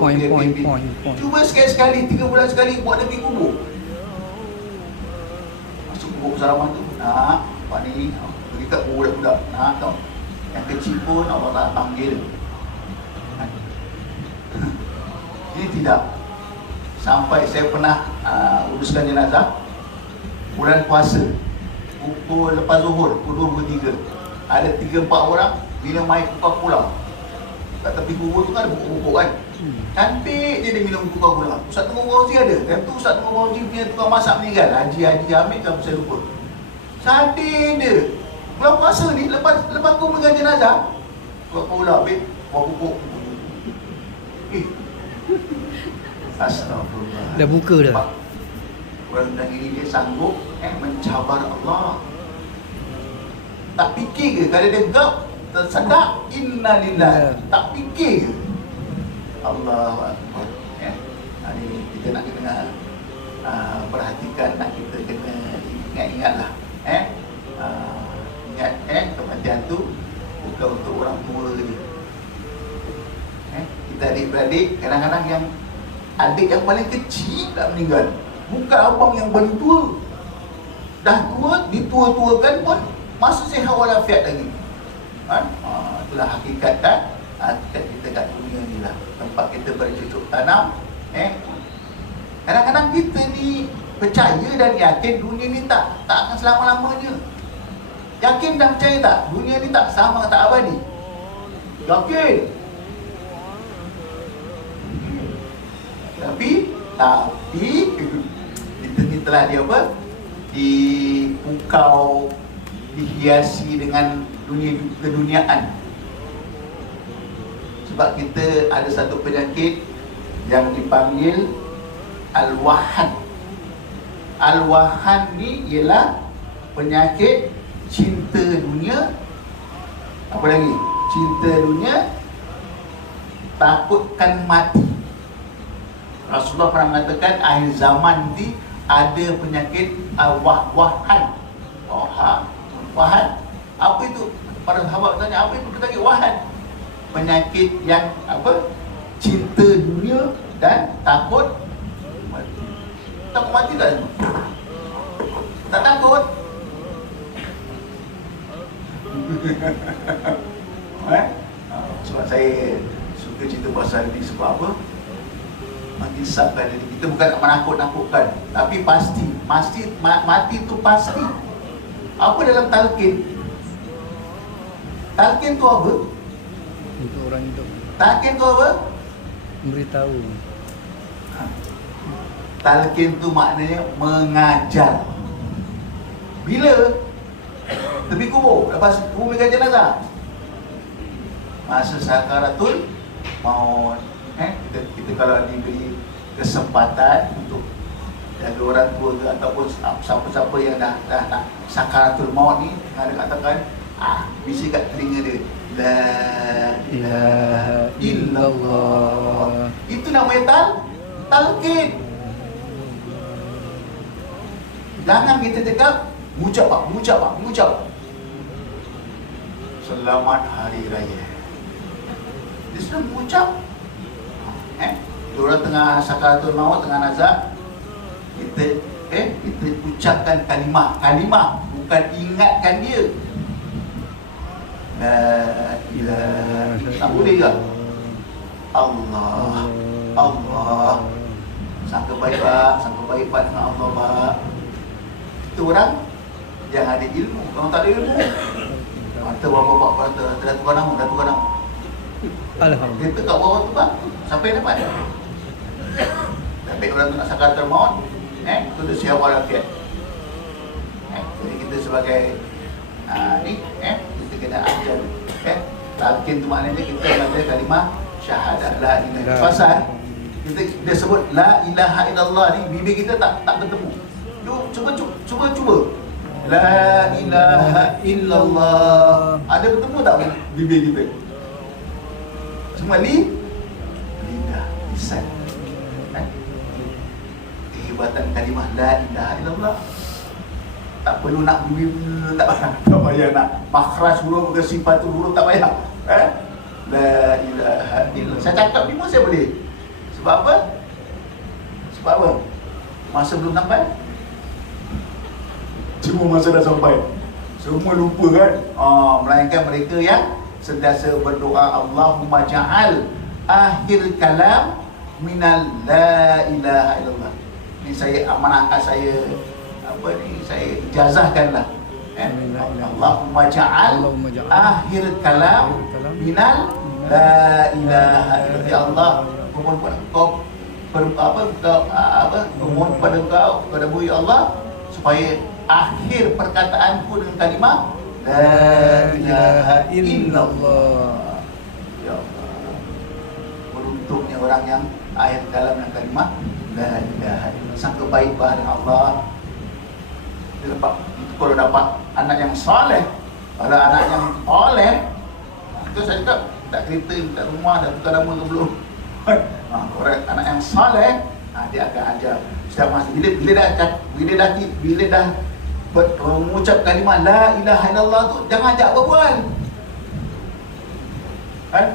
Cuba sekali-sekali, 3 bulan sekali buat lebih kubur. Masuk kubur besar ramah tu. Pak ni pergi dekat budak-budak. Tahu. Yang kecil pun Allah Ta'ala panggil. Ini tidak. Sampai saya pernah uruskan jenazah bulan puasa, pukul lepas zuhur, pukul 23. Ada 3-4 orang minum air Coca-Cola. Kat tepi kubur tu kan ada pokok-pokok kan. Cantik je dia minum Coca-Cola. Ustaz Tengku Fauzi ada. Time tu Ustaz Tengku Fauzi punya tukang masak meninggal. Haji Hamid kan saya lupa. Cantik dia. Bulan puasa ni lepas aku pegang jenazah, Coca-Cola ambil buah pokok. Astagfirullah. Dah buka dah. Orang dah ini dia sanggup mencabar Allah. Tak fikir ke kalau dia gap tersedak innalillah. Tak fikir ke? Allahu Akbar. Ini kita nak kena perhatikan, nak kita kena ingat-ingatlah. Ingat kematian tu bukan untuk orang tua je. Kita adik-beradik kadang-kadang yang adik yang paling kecil dah meninggal. Bukan abang yang paling tua. Dah tua, ditua-tuakan pun masih sihat walafiat lagi. Itulah hakikat kan. Hakikat kita kat dunia ni lah. Tempat kita bercucuk tanam. Kadang-kadang kita ni percaya dan yakin dunia ni tak akan selama-lamanya. Yakin dan percaya tak? Dunia ni tak sama, tak abadi. Yakin. Tapi kita ni telah apa? Dipukau, dihiasi dengan keduniaan. Sebab kita ada satu penyakit yang dipanggil Al-Wahan. Al-Wahan ni ialah penyakit cinta dunia. Apa lagi? Cinta dunia, takutkan mati. Rasulullah pernah mengatakan akhir zaman nanti ada penyakit wahan. Wahan. Apa itu? Para sahabat bertanya, apa itu penyakit wahan? Penyakit yang apa? Cinta dunia dan takut mati. Takut mati tak? Tak takut. Sebab saya suka cerita pasal ini sebab apa? Mengisapkan diri kita, bukan nak menakut-nakutkan, tapi pasti mati itu pasti. Apa dalam talqin? Talqin tu apa? Untuk orang hidup. Talqin tu apa? Memberitahu. Talqin tu maknanya mengajar. Bila? Tepi kubur, lepas kubur megang jenazah. Masa sakaratul maut. Kita kalau diberi kesempatan untuk jaga orang tua ke ataupun siapa-siapa yang dah nak sakaratul maut ni, ada katakan bisi kat telinga dia, la ilaha illallah. Itu namanya talqin. Jangan kita cakap mengucap. Selamat Hari Raya. Dia sudah mengucap. Orang tengah sakaratul maut, tengah nazak, kita ucapkan kalimah, bukan ingatkan dia. La ilaha illallah. Tak boleh ke? Allah. Sangka baik Pak dengan Allah Pak. Itu orang yang ada ilmu. Kalau tak ada ilmu, kata bapak-bapak dah tukar nama. Alhamdulillah. Kita kat bawah tu Pak, siapa yang dapat? Tapi orang tu nak sakaratul maut, tu dia siap walafiat. Jadi kita sebagai kita kena ajar. Talqin tu maknanya kita baca kalimah syahadat la ilaha illallah. Pasal dia sebut la ilaha illallah ni, bibir kita tak bertemu. Cuba. La ilaha illallah. Ada bertemu tak bibir kita? Cuma lidah, lisan. Kehebatan kalimah la ilaha illallah. Tak perlu nak bibir, tak payah nak makhraj huruf ke sifatul huruf, tak payah. La ilaha illallah. Saya cakap ni pun saya boleh. Sebab apa? Masa belum sampai. Cuma masa dah sampai. Semua lupa kan. Melainkan mereka yang sentiasa berdoa, Allahumma ja'al akhir kalam minal la ilaha illallah. Ni saya amanahkan, saya saya ijazahkanlah. Allahumma ja'al akhir kalam minal la ilaha illallah. Ya Allah, memohon kepada Engkau kepada-Mu ya Allah, supaya akhir perkataanku dengan kalimah la ilaha illallah. Ya Allah, beruntungnya orang yang akhir kalam dengan kalimah la ilaha illallah. Sangka baik dengan Allah. Dia dapat, kalau dapat anak yang soleh, kalau anak yang soleh, itu saya cakap tak kereta, tak rumah, dah tukar nama ke belum. Orang anak yang soleh, dia akan ajar setiap masa. Bila dah mengucap kalimah la ilaha illallah tu, jangan ajak berbual. Kan?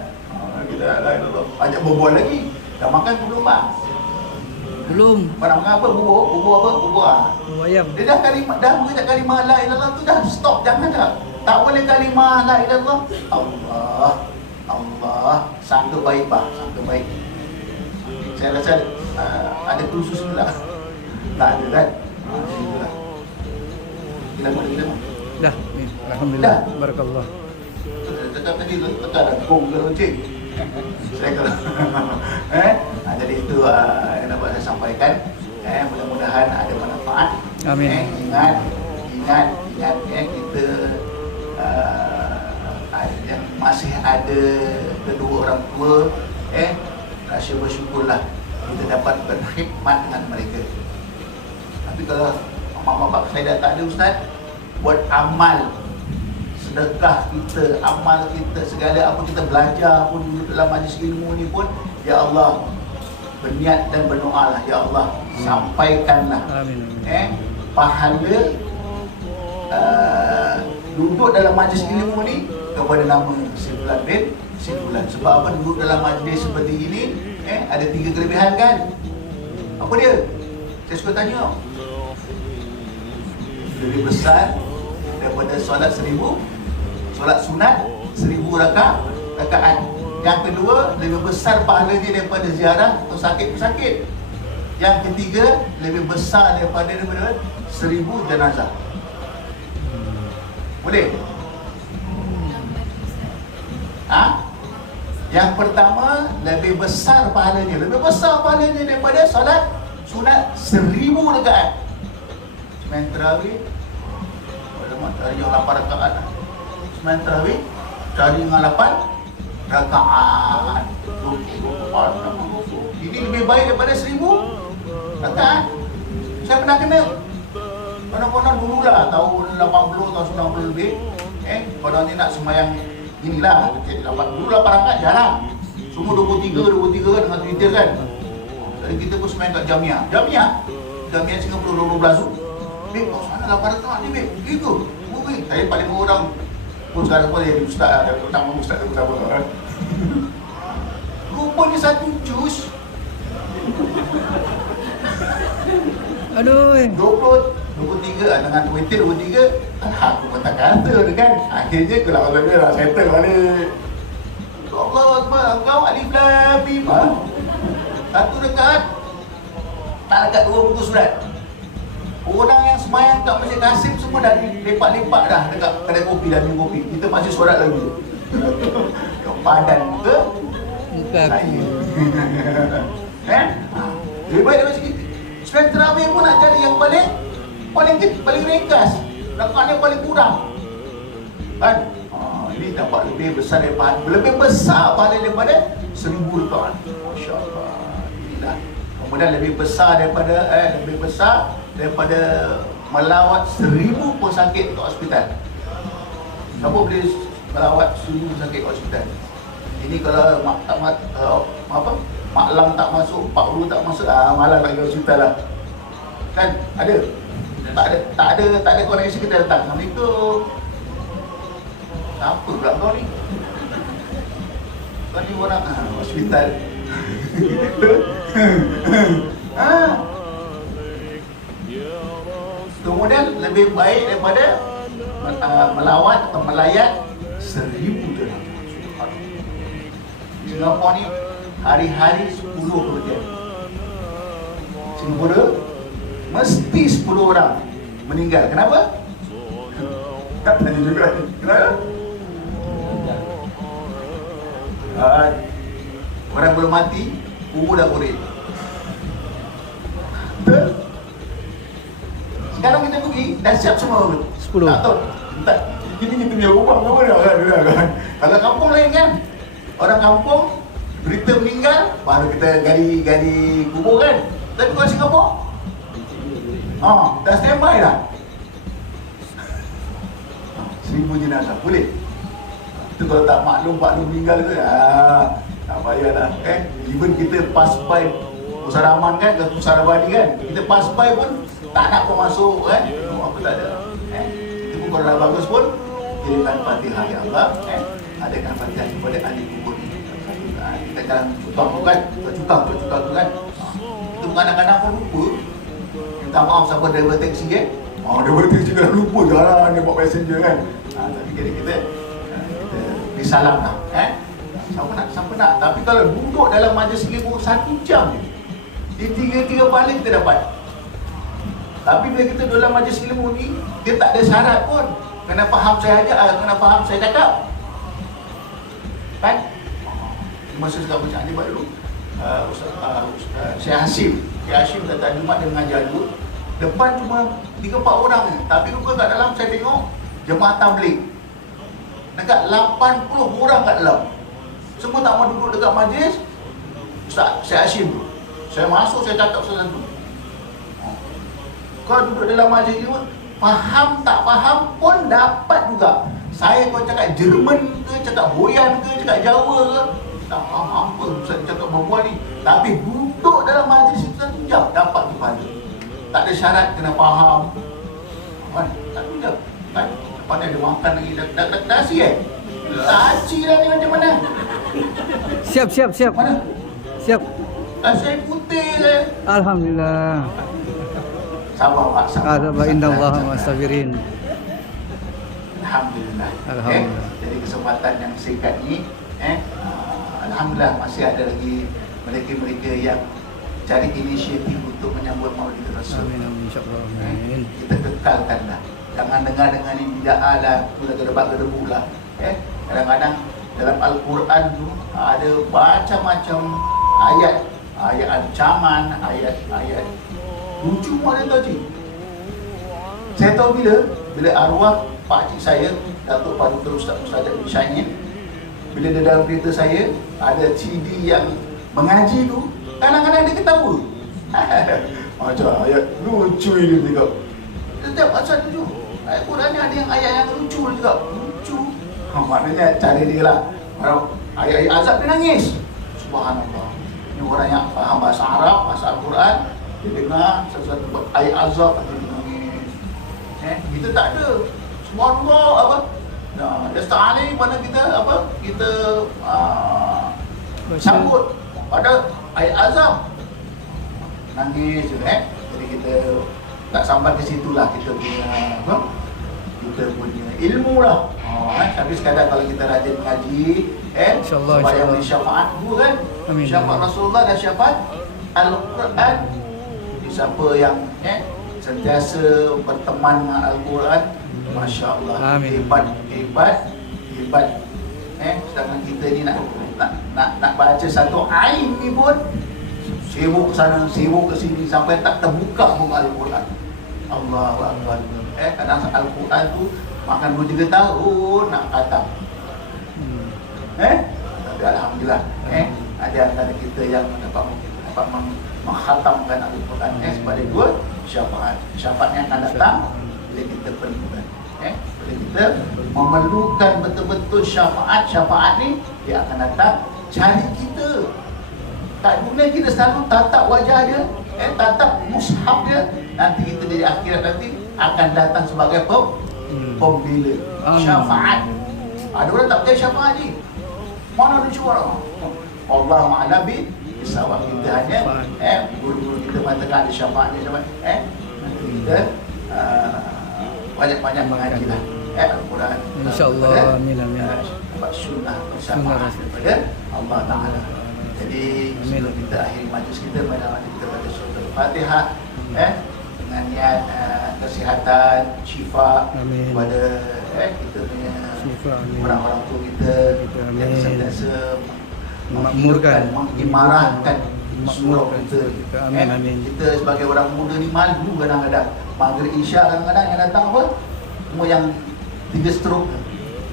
Kita la ilaha illallah, ajak berbual lagi. Dah makan ke belum, Mak? Belum. Nak makan apa? Bubur apa? Bubur Ayam. Dia dah mengucap kalimah la ilaha illallah tu, dah stop, jangan dah. Tak boleh kalimah la ilaha illallah. Allah, sangka baik, Pak, sangka baik. Saya rasa ada khusus pula. Tak ada kan? Itulah. Gila. Dah. Alhamdulillah. Barakallah. Cakap tadi tekan kong ke lonceng. Saya kalau jadi itu yang dapat saya sampaikan. Mudah-mudahan ada manfaat. Amin. Ingat kita yang masih ada kedua orang tua, rasa bersyukurlah kita dapat berkhidmat dengan mereka. Tapi kalau mak bapak saya dah tak ada, Ustaz, buat amal sedekah kita, amal kita, segala apa kita belajar pun dalam majlis ilmu ni pun, ya Allah, berniat dan berdoa lah, ya Allah, sampaikanlah pahala duduk dalam majlis ilmu ni kepada nama si Fulan bin si Fulan. Sebab apa? Duduk dalam majlis seperti ini, ada 3 kelebihan kan? Apa dia? Saya suka tanya. Lebih besar daripada solat 1000, solat sunat 1000 rakaat. Yang kedua, lebih besar pahalanya daripada ziarah atau sakit-sakit. Yang ketiga, lebih besar daripada 1000 jenazah. Boleh? Yang pertama, lebih besar pahalanya. Lebih besar pahalanya daripada solat sunat 1000 rakaat. Semain tarawih, cari yang 8 rakaat. Semain tarawih, cari yang 8 rakaat. Ini lebih baik daripada 1000 rakaat. Saya pernah kena. Konon-konon dululah, tahun 80, tahun 90 lebih. Konon ni nak sembahyang inilah, 8 rakaat jarang. Semua 23 dengan Twitter kan. Jadi kita pun sembahyang kat Jamiah Singapura 12 tu. Beb, kau sana 8 rakaat ni, Beb. Gitu. Saya paling orang pun sekarang pun jadi ustaz, ada nama ustaz tu sama kan. Rupanya satu juz. Aduh. 23 dengan Twitter 23. Aku pun tak kata kan. Akhirnya kalau dia dah settle balik. Allahu Akbar, kau alif lam mim. Satu rakaat. Tak dekat 2 buku surat. Orang yang semayang kat Masjid Kasim semua dah lepak-lepak dah dekat kedai kopi dan minum kopi. Kita masih solat lagi. Padan muka saya. Lebih baik daripada sikit. Selain terawih pun nak cari yang paling ringkas. Rakaat yang paling kurang. Kan? Ini dapat lebih besar daripada 1000 rakaat. Masya-Allah. Inilah. Kemudian lebih besar daripada melawat 1000 pesakit ke hospital. Siapa boleh melawat 1000 pesakit ke hospital? Ini kalau Mak Lang tak masuk, Pak Ulu tak masuk, malah nak pergi hospital lah. Kan? Ada? Tak ada koneksi, kita datang. Assalamualaikum. Apa pula kau ni? Kau ni orang hospital. Kemudian lebih baik daripada melawat atau melayat 1,000 dirham. Singapura ni hari-hari 10 kemudian. Singapura mesti 10 orang meninggal. Kenapa? Tak tanya juga ni. Kenapa? Orang belum mati, kubur dah korek. Betul? Sekarang kita pergi, dah siap semua. 10. Tak tahu. Tak. Ini kita punya rumah apa dah kan. Kalau kampung lain kan. Orang kampung berita meninggal, baru kita gali kubur kan. Tapi kalau Singapura, dah standby dah. 1,000 jenazah, boleh? Itu kalau tak maklum meninggal tu, tak payah dah. Even kita pass by Pusara Aman kan, ke Pusara Abadi kan, kita pass by pun tak nak pun masuk kan. Apa tak ada. Itu pun kalau dah bagus pun, kirimkan Fatihah ya Allah, adakan Fatihah kepada ahli kubur ni. Kita jangan cutang tu kan, cutang tu kan. Itu kadang-kadang pun lupa. Minta maaf siapa driver taksi kan. Driver taksi kan lupa jalan dia buat passenger kan. Tapi kita disalam lah. Siapa nak. Tapi kalau duduk dalam majlis ilmu 1 jam je, di 3 pahala kita dapat. Tapi bila kita duduk dalam majlis ilmu ni, dia tak ada syarat pun. Kena faham saya ajak, kena faham saya cakap. Kan? Masa sekarang macam ni buat dulu, Syekh Hashim kata Jumaat dia mengajar dulu. Depan cuma 3-4 orang ni. Tapi lupa kat dalam saya tengok jemaah tabligh. Dekat 80 orang kat dalam. Semua tak mau duduk dekat majlis Ustaz Syekh Hashim tu. Saya masuk, saya cakap satu. Kau duduk dalam majlis ni, faham tak faham pun dapat juga. Saya kau cakap Jerman ke, cakap Boyan ke, cakap Jawa ke, tak faham apa Ustaz cakap berbual ni. Tapi duduk dalam majlis itu 1 jam, dapat tu pahala. Tak ada syarat kena faham. Kan? 1 jam. Kan? Lepas ni ada makan lagi, dah nasi Taci dah ni macam mana? Siap. Mana? Siap. Saya putih je. Alhamdulillah. Sabar Pak, sabar. Innallaha ma'as-sabirin. Alhamdulillah. Alhamdulillah. Jadi kesempatan yang singkat ni, alhamdulillah masih ada lagi mereka-mereka yang cari inisiatif untuk menyambut Maulid Rasul. Amin insya-Allah. Amin. Kita kekalkanlah. Jangan dengar ni bid'ah lah, sudah gedebak-gedebuk lah. Kadang-kadang dalam Al-Quran tu ada macam-macam ayat ancaman, ayat lucu pun ada tau cik. Saya tahu bila arwah pakcik saya, Datuk Paduka Ustaz Abdul Syahid, bila dia dalam kereta saya ada CD yang mengaji tu, kadang-kadang dia ketawa. Macam ayat lucu ini juga. Setiap pasal lucu. Ayat Quran ni ada yang ayat yang lucu juga. Lucu. Maknanya cara dia lah. Kalau ayat-ayat azab dia nangis. Subhanallah. Ini orang yang faham bahasa Arab, bahasa Al-Quran, dia dengar sesuatu ayat azab atau dia nangis. Kita tak ada. Subhanallah apa? Nah, yasta'ali pada kita apa? Kita sambut pada ayat azab. Nangis juga Jadi kita tak sampai ke situlah kita punya apa? Kita punya ilmu lah. Tapi sekadar kalau kita rajin mengaji, InsyaAllah, supaya insyaAllah. beri syafaat dulu kan. Amin. Syafaat Rasulullah dan syafaat Al-Quran. Jadi siapa yang sentiasa berteman dengan Al-Quran, Masya Allah, Amin. hebat. Sedangkan kita ni nak baca satu ain ni pun sibuk ke sana, sibuk ke sini sampai tak terbuka muka Al-Quran. Allahu Akbar. Kadang Al-Quran tu makan 2-3 tahun nak khatam. Tapi alhamdulillah, ada antara kita yang dapat mengkhatamkan Al-Quran sebagai 2 syafaat. Syafaatnya akan datang bila kita perlukan. Bila kita memerlukan betul-betul syafaat ni, dia akan datang cari kita. Kat dunia kita selalu tatap wajah dia, tatap mushaf dia. Nanti kita di akhirat nanti akan datang sebagai pembela syafaat. Ada orang tak percaya syafaat ni. Mana ada suara? Allah Ma'ala bisawab. Kita hanya guru-guru kita mengatakan ada syafaat ni. Nanti kita banyak-banyak mengaji lah. Al-Quran. InsyaAllah. Amin, amin. Dapat sunnah Sunnah bersama Rasul. daripada Allah Ta'ala. Jadi Amin. sebelum kita akhiri majlis kita, pada kita baca surah Al-Fatihah dengan niat kesihatan, syifa Amin. kepada kita punya Syifa, amin. orang-orang tua kita Amin. yang sentiasa Memakmurkan. mengimarahkan surau Memakmurkan kita. kita. Amin, amin. Kita sebagai orang muda ni malu kadang-kadang. Maghrib Isyak kadang-kadang yang datang apa? Semua yang 3 stroke.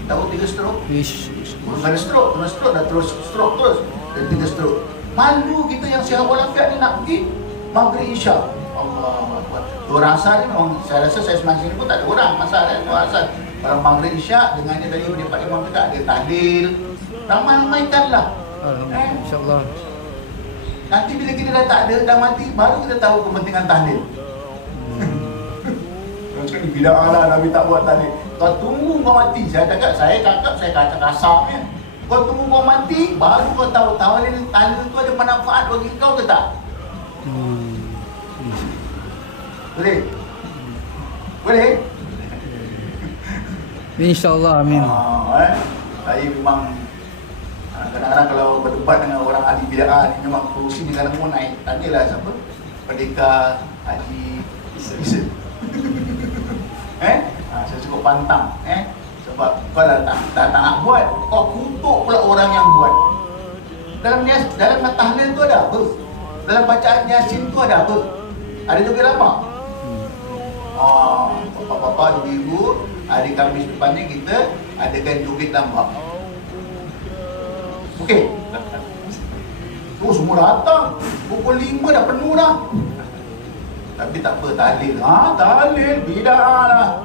Tahu 3 stroke? Ish. Bukan ada stroke, kena stroke dah terus stroke terus. Dan 3 stroke. Malu kita yang sihat walafiat ni nak pergi Maghrib Isyak. Allah Akbar. Orang asal ni memang, saya rasa saya semasa ni pun tak ada orang masalah orang asal. Orang Maghrib Isyak dengannya tadi mendapat imam dekat ada tahlil. Ramai-ramaikanlah. Alhamdulillah. InsyaAllah. Nanti bila kita dah tak ada, dah mati, baru kita tahu kepentingan tahlil. Macam ni bid'ah lah, Nabi tak buat tahlil. Kau tunggu kau mati. Saya cakap saya kata kasarnya. Kau tunggu kau mati, baru kau tahu tahlil tu ada manfaat bagi kau ke tak? Boleh? Boleh? InsyaAllah. Amin. Saya memang kadang-kadang kalau berdebat dengan orang ahli bid'ah ni memang kerusi ni kadang pun naik. Tanyalah siapa? Pendekar Haji Isa. Saya cukup pantang. Sebab kau dah tak nak buat, kau kutuk pula orang yang buat. Dalam tahlil tu ada apa? Dalam bacaan Yasin tu ada apa? Ada joget lama. Bapa-bapa, ibu-ibu, hari Khamis depan ni kita adakan joget lama. Okey. Oh, semua datang. Pukul 5 dah penuh dah. Tapi tak apa, tahlil. Tahlil bid'ah lah.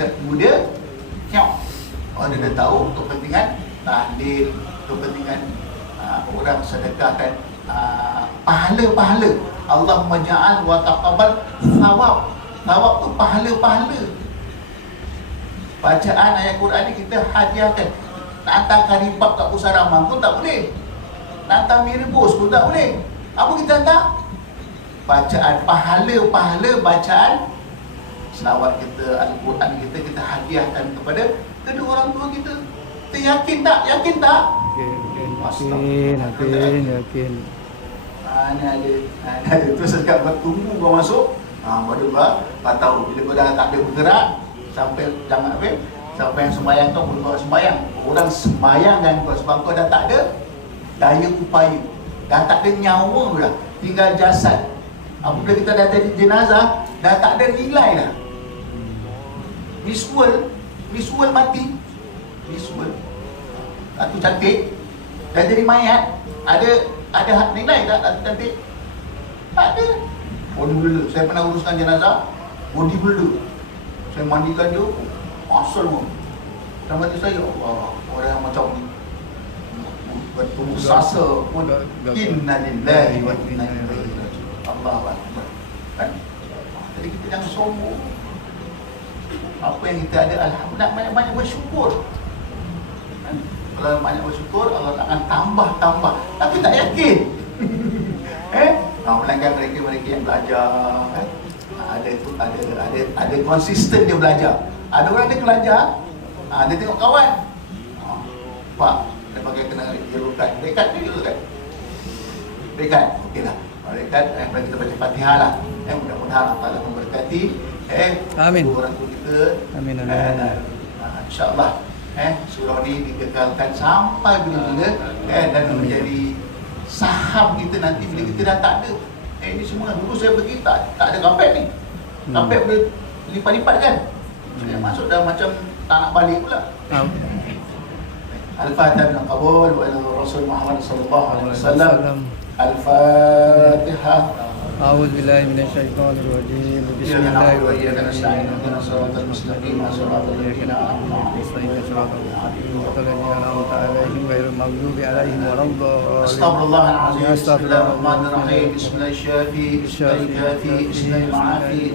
Kemudian dia dah tahu kepentingan tahlil, kepentingan orang sedekahkan pahala-pahala. Allahumma ja'al wa taqabbal thawab. Thawab tu pahala-pahala. Bacaan ayat Quran ni kita hadiahkan. Nak hantar karibab kat Pusaraman pun tak boleh. Nak hantar mirbos pun tak boleh. Apa kita hantar? Bacaan, pahala-pahala bacaan selawat kita, Al-Quran kita hadiahkan kepada kedua orang tua kita. Kita yakin tak? Yakin tak? Yakin. Mana ada. Terus sekat bertunggu kau masuk. Baru kau tahu bila kau dah tak ada bergerak sampai jangan apa? Sampai yang sembahyang kau pun kau sembahyang. Orang sembahyang kan kau sebab kau dah tak ada daya upaya. Dah tak ada nyawa dah. Tinggal jasad. Apabila kita dah jadi jenazah, dah tak ada nilai dah. Visual mati. Visual. Satu cantik. Dah jadi mayat. Ada nilai tak satu cantik? Tak ada. Bodybuilder. Saya pernah uruskan jenazah. Bodybuilder. Saya mandikan dia. Asal pun. Dalam hati saya, Allah, orang yang macam ni bertubuh sasa pun innalillahi wa inna ilaihi raji'un. Allahu Akbar. Kan? Jadi kita jangan sombong. Apa yang kita ada, alhamdulillah, banyak-banyak bersyukur. Kan? Kalau banyak bersyukur, Allah akan tambah-tambah. Tapi tak yakin. Melainkan mereka yang belajar, kan? Ada konsisten dia belajar. Ada orang dia belajar, dia tengok kawan. Pak, dia pakai kena yellow card. Rekat ni yellow card. Rekat, okeylah. Rekat, kita baca Fatihah lah. Mudah-mudahan Allah Ta'ala memberkati. Amin. Orang tua kita. Amin. InsyaAllah. Surah ni dikekalkan sampai bila-bila. Dan menjadi saham kita nanti bila kita dah tak ada. Ini semua dulu saya pergi tak ada kapet ni. Kapet boleh lipat-lipat kan. Saya masuk dah macam tak nak balik pula. Al-Fatihah bin Qabul wa ila Rasul Muhammad sallallahu alaihi wasallam. Al-Fatihah. A'udzu billahi minasyaitonir rajim. Bismillahirrahmanirrahim. siratal mustaqim wa an'amta 'alaihim ghairil maghdubi 'alaihim waladdallin. Astaghfirullahalazim. Bismillahirrahmanirrahim. Bismillahirrahmanirrahim. Bismillahirrahmanirrahim. Bismillahirrahmanirrahim.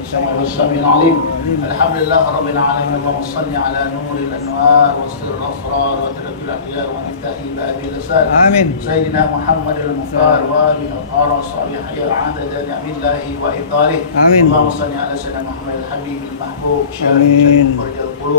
Bismillahirrahmanirrahim. Alhamdulillah rabbil alamin. Allahumma shalli ala nuril anwar wa sirril asrar wa tarabil akhyar wa miftahi babil lisan. Amin. Sayyidina Muhammadil Mukhtar wa alihi wa sahbihi adada ni'amillahi wa ifdalih. Amin. Allahumma shalli ala sayyidina Muhammadil habibul mahbub. Amin.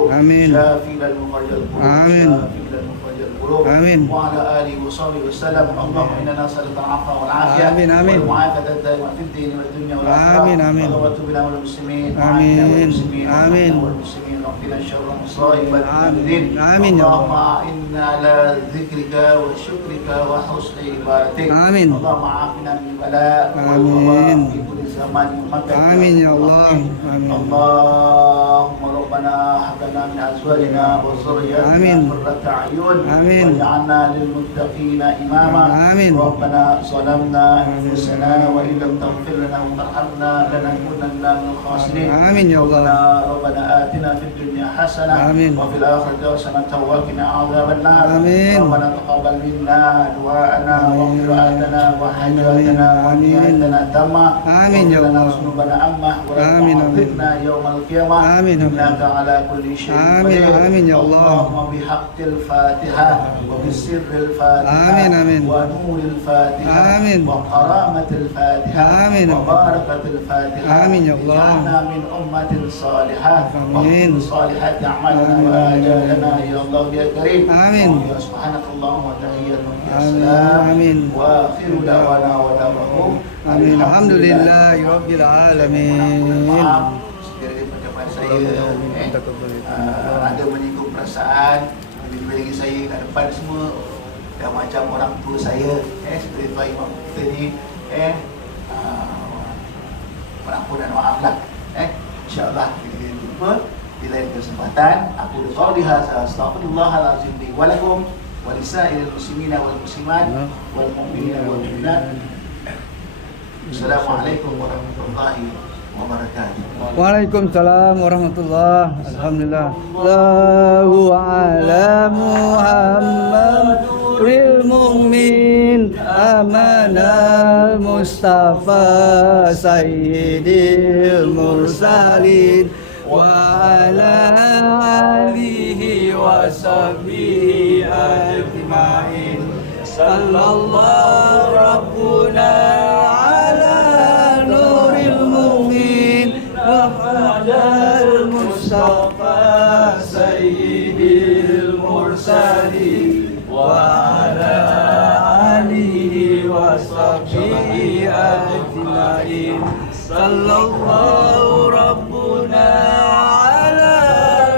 Amin. Syafi'il mufarrijal qulub. Amin. Syafi'il mufarrijal qulub. Amin. Wa ala alihi wa sahbihi wa sallam. Allahumma inna nas'aluka al-'afwa wal 'afiyah. Amin, amin. Wal mu'afata ad-daima fid din wad dunya wal akhirah. Amin, amin. Allahumma tub lana wal muslimin. Amin. Amin. Wal muslimin waqina syarra musaibat Amin. Amin, ya Allah. Allahumma inna ala dzikrika wa syukrika wa husni ibadatik. Amin. Allahumma afina min bala wal Amin. waba fi kulli zaman wa makan. Amin, ya Allah. Amin. Allahumma rabbana hab lana min azwajina wa dhurriyyatina Amin. qurrata a'yun Amin. waj'alna lil muttaqina imama. Amin. Rabbana zalamna anfusana wa in lam taghfir lana wa tarhamna lanakunanna minal khasirin. Amin, ya Allah. Rabbana atina fid dunya hasanah Amin. wa fil akhirati hasanah wa qina adzaban nar. Amin. Rabbana taqabbal minna du'ana wa Amin. qira'atana wa hajatana wa Amin. niyatana tamma. Amin, ya Allah. Sunubana amma wa la Amin, amin. tu'adhibna yawmal qiyamah. Amin, amin. Innaka ala kulli syai'in Amin, qadir. amin, ya Allah. Allahumma bihaqqil Fatihah wa bisirril Fatihah. Amin, amin. Wa nuril Fatihah. Amin. Wa karamatil Fatihah. Amin, Wa amin. barakatil Fatihah. Amin, ya Allah. Ij'alna min ummatin salihah. Amin. Wa salihati a'malana Amin. wa ajalana ya Allah ya Karim. Amin. Ya subhanakallahumma wa tahiyyatu ya Amin. salam. Amin. Wa akhiru da'wana wa da'wahum. Amin. Alhamdulillahi rabbil alamin. Maaf sekali ucapan saya ada menyinggung perasaan. Lebih lagi saya kat depan semua dah macam orang tua saya seperti tuan imam kita ni pengampun dan maaf lah insyaAllah kita jumpa di lain kesempatan. Aku qauli hadza astaghfirullahalazim li wa lakum wa lisairil muslimina wal muslimat wal mu'minina wal mu'minat. Assalamualaikum warahmatullahi wabarakatuh. Waalaikumsalam warahmatullahi. Alhamdulillah. Allahu ala Muhammadil mu'min amanal Mustafa sayyidil mursalin wa ala alihi wa sahbihi ajma'in. Sallallahu rabbuna ala nuril mu'min Muhammadil Mustafa sayyidil mursalin wa ala alihi wa sahbihi ajma'in. Sallallahu rabbuna ala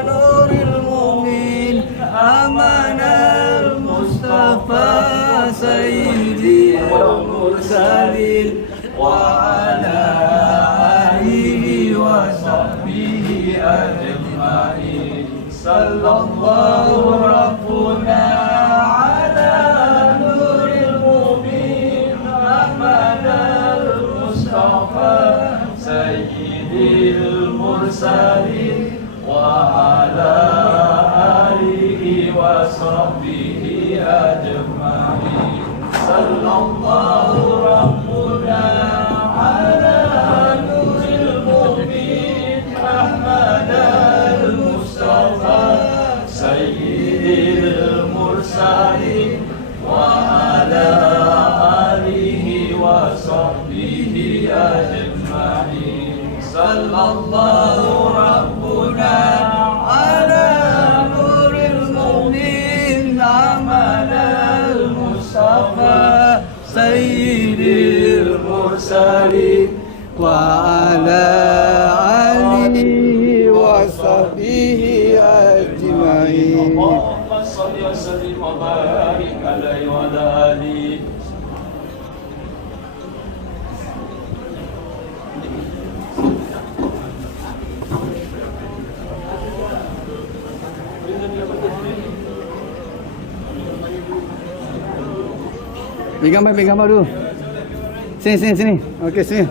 nuril mu'min amanal Mustafa sayyidil mursalin wa ala alihi wa sahbihi ajma'in. Sallallahu rabbuna ala nuril mu'min amanal Mustafa sayyidil mursalin wa ala alihi wa sahbihi ajma'in. Sallallahu rabbuna ala nuril mu'min amanal Mustafa sayyidil mursalin wa ala alihi wa sahbihi ajma'in. Sallallahu rabbuna ala nuril mu'min amanal Mustafa sayyidil mursalin wa ala alihi wa sahbihi ajma'in. Allahumma salli wa sallim wa barik alaihi wa ala alihi. Pegang gambar dulu. Sini. Okey, sini.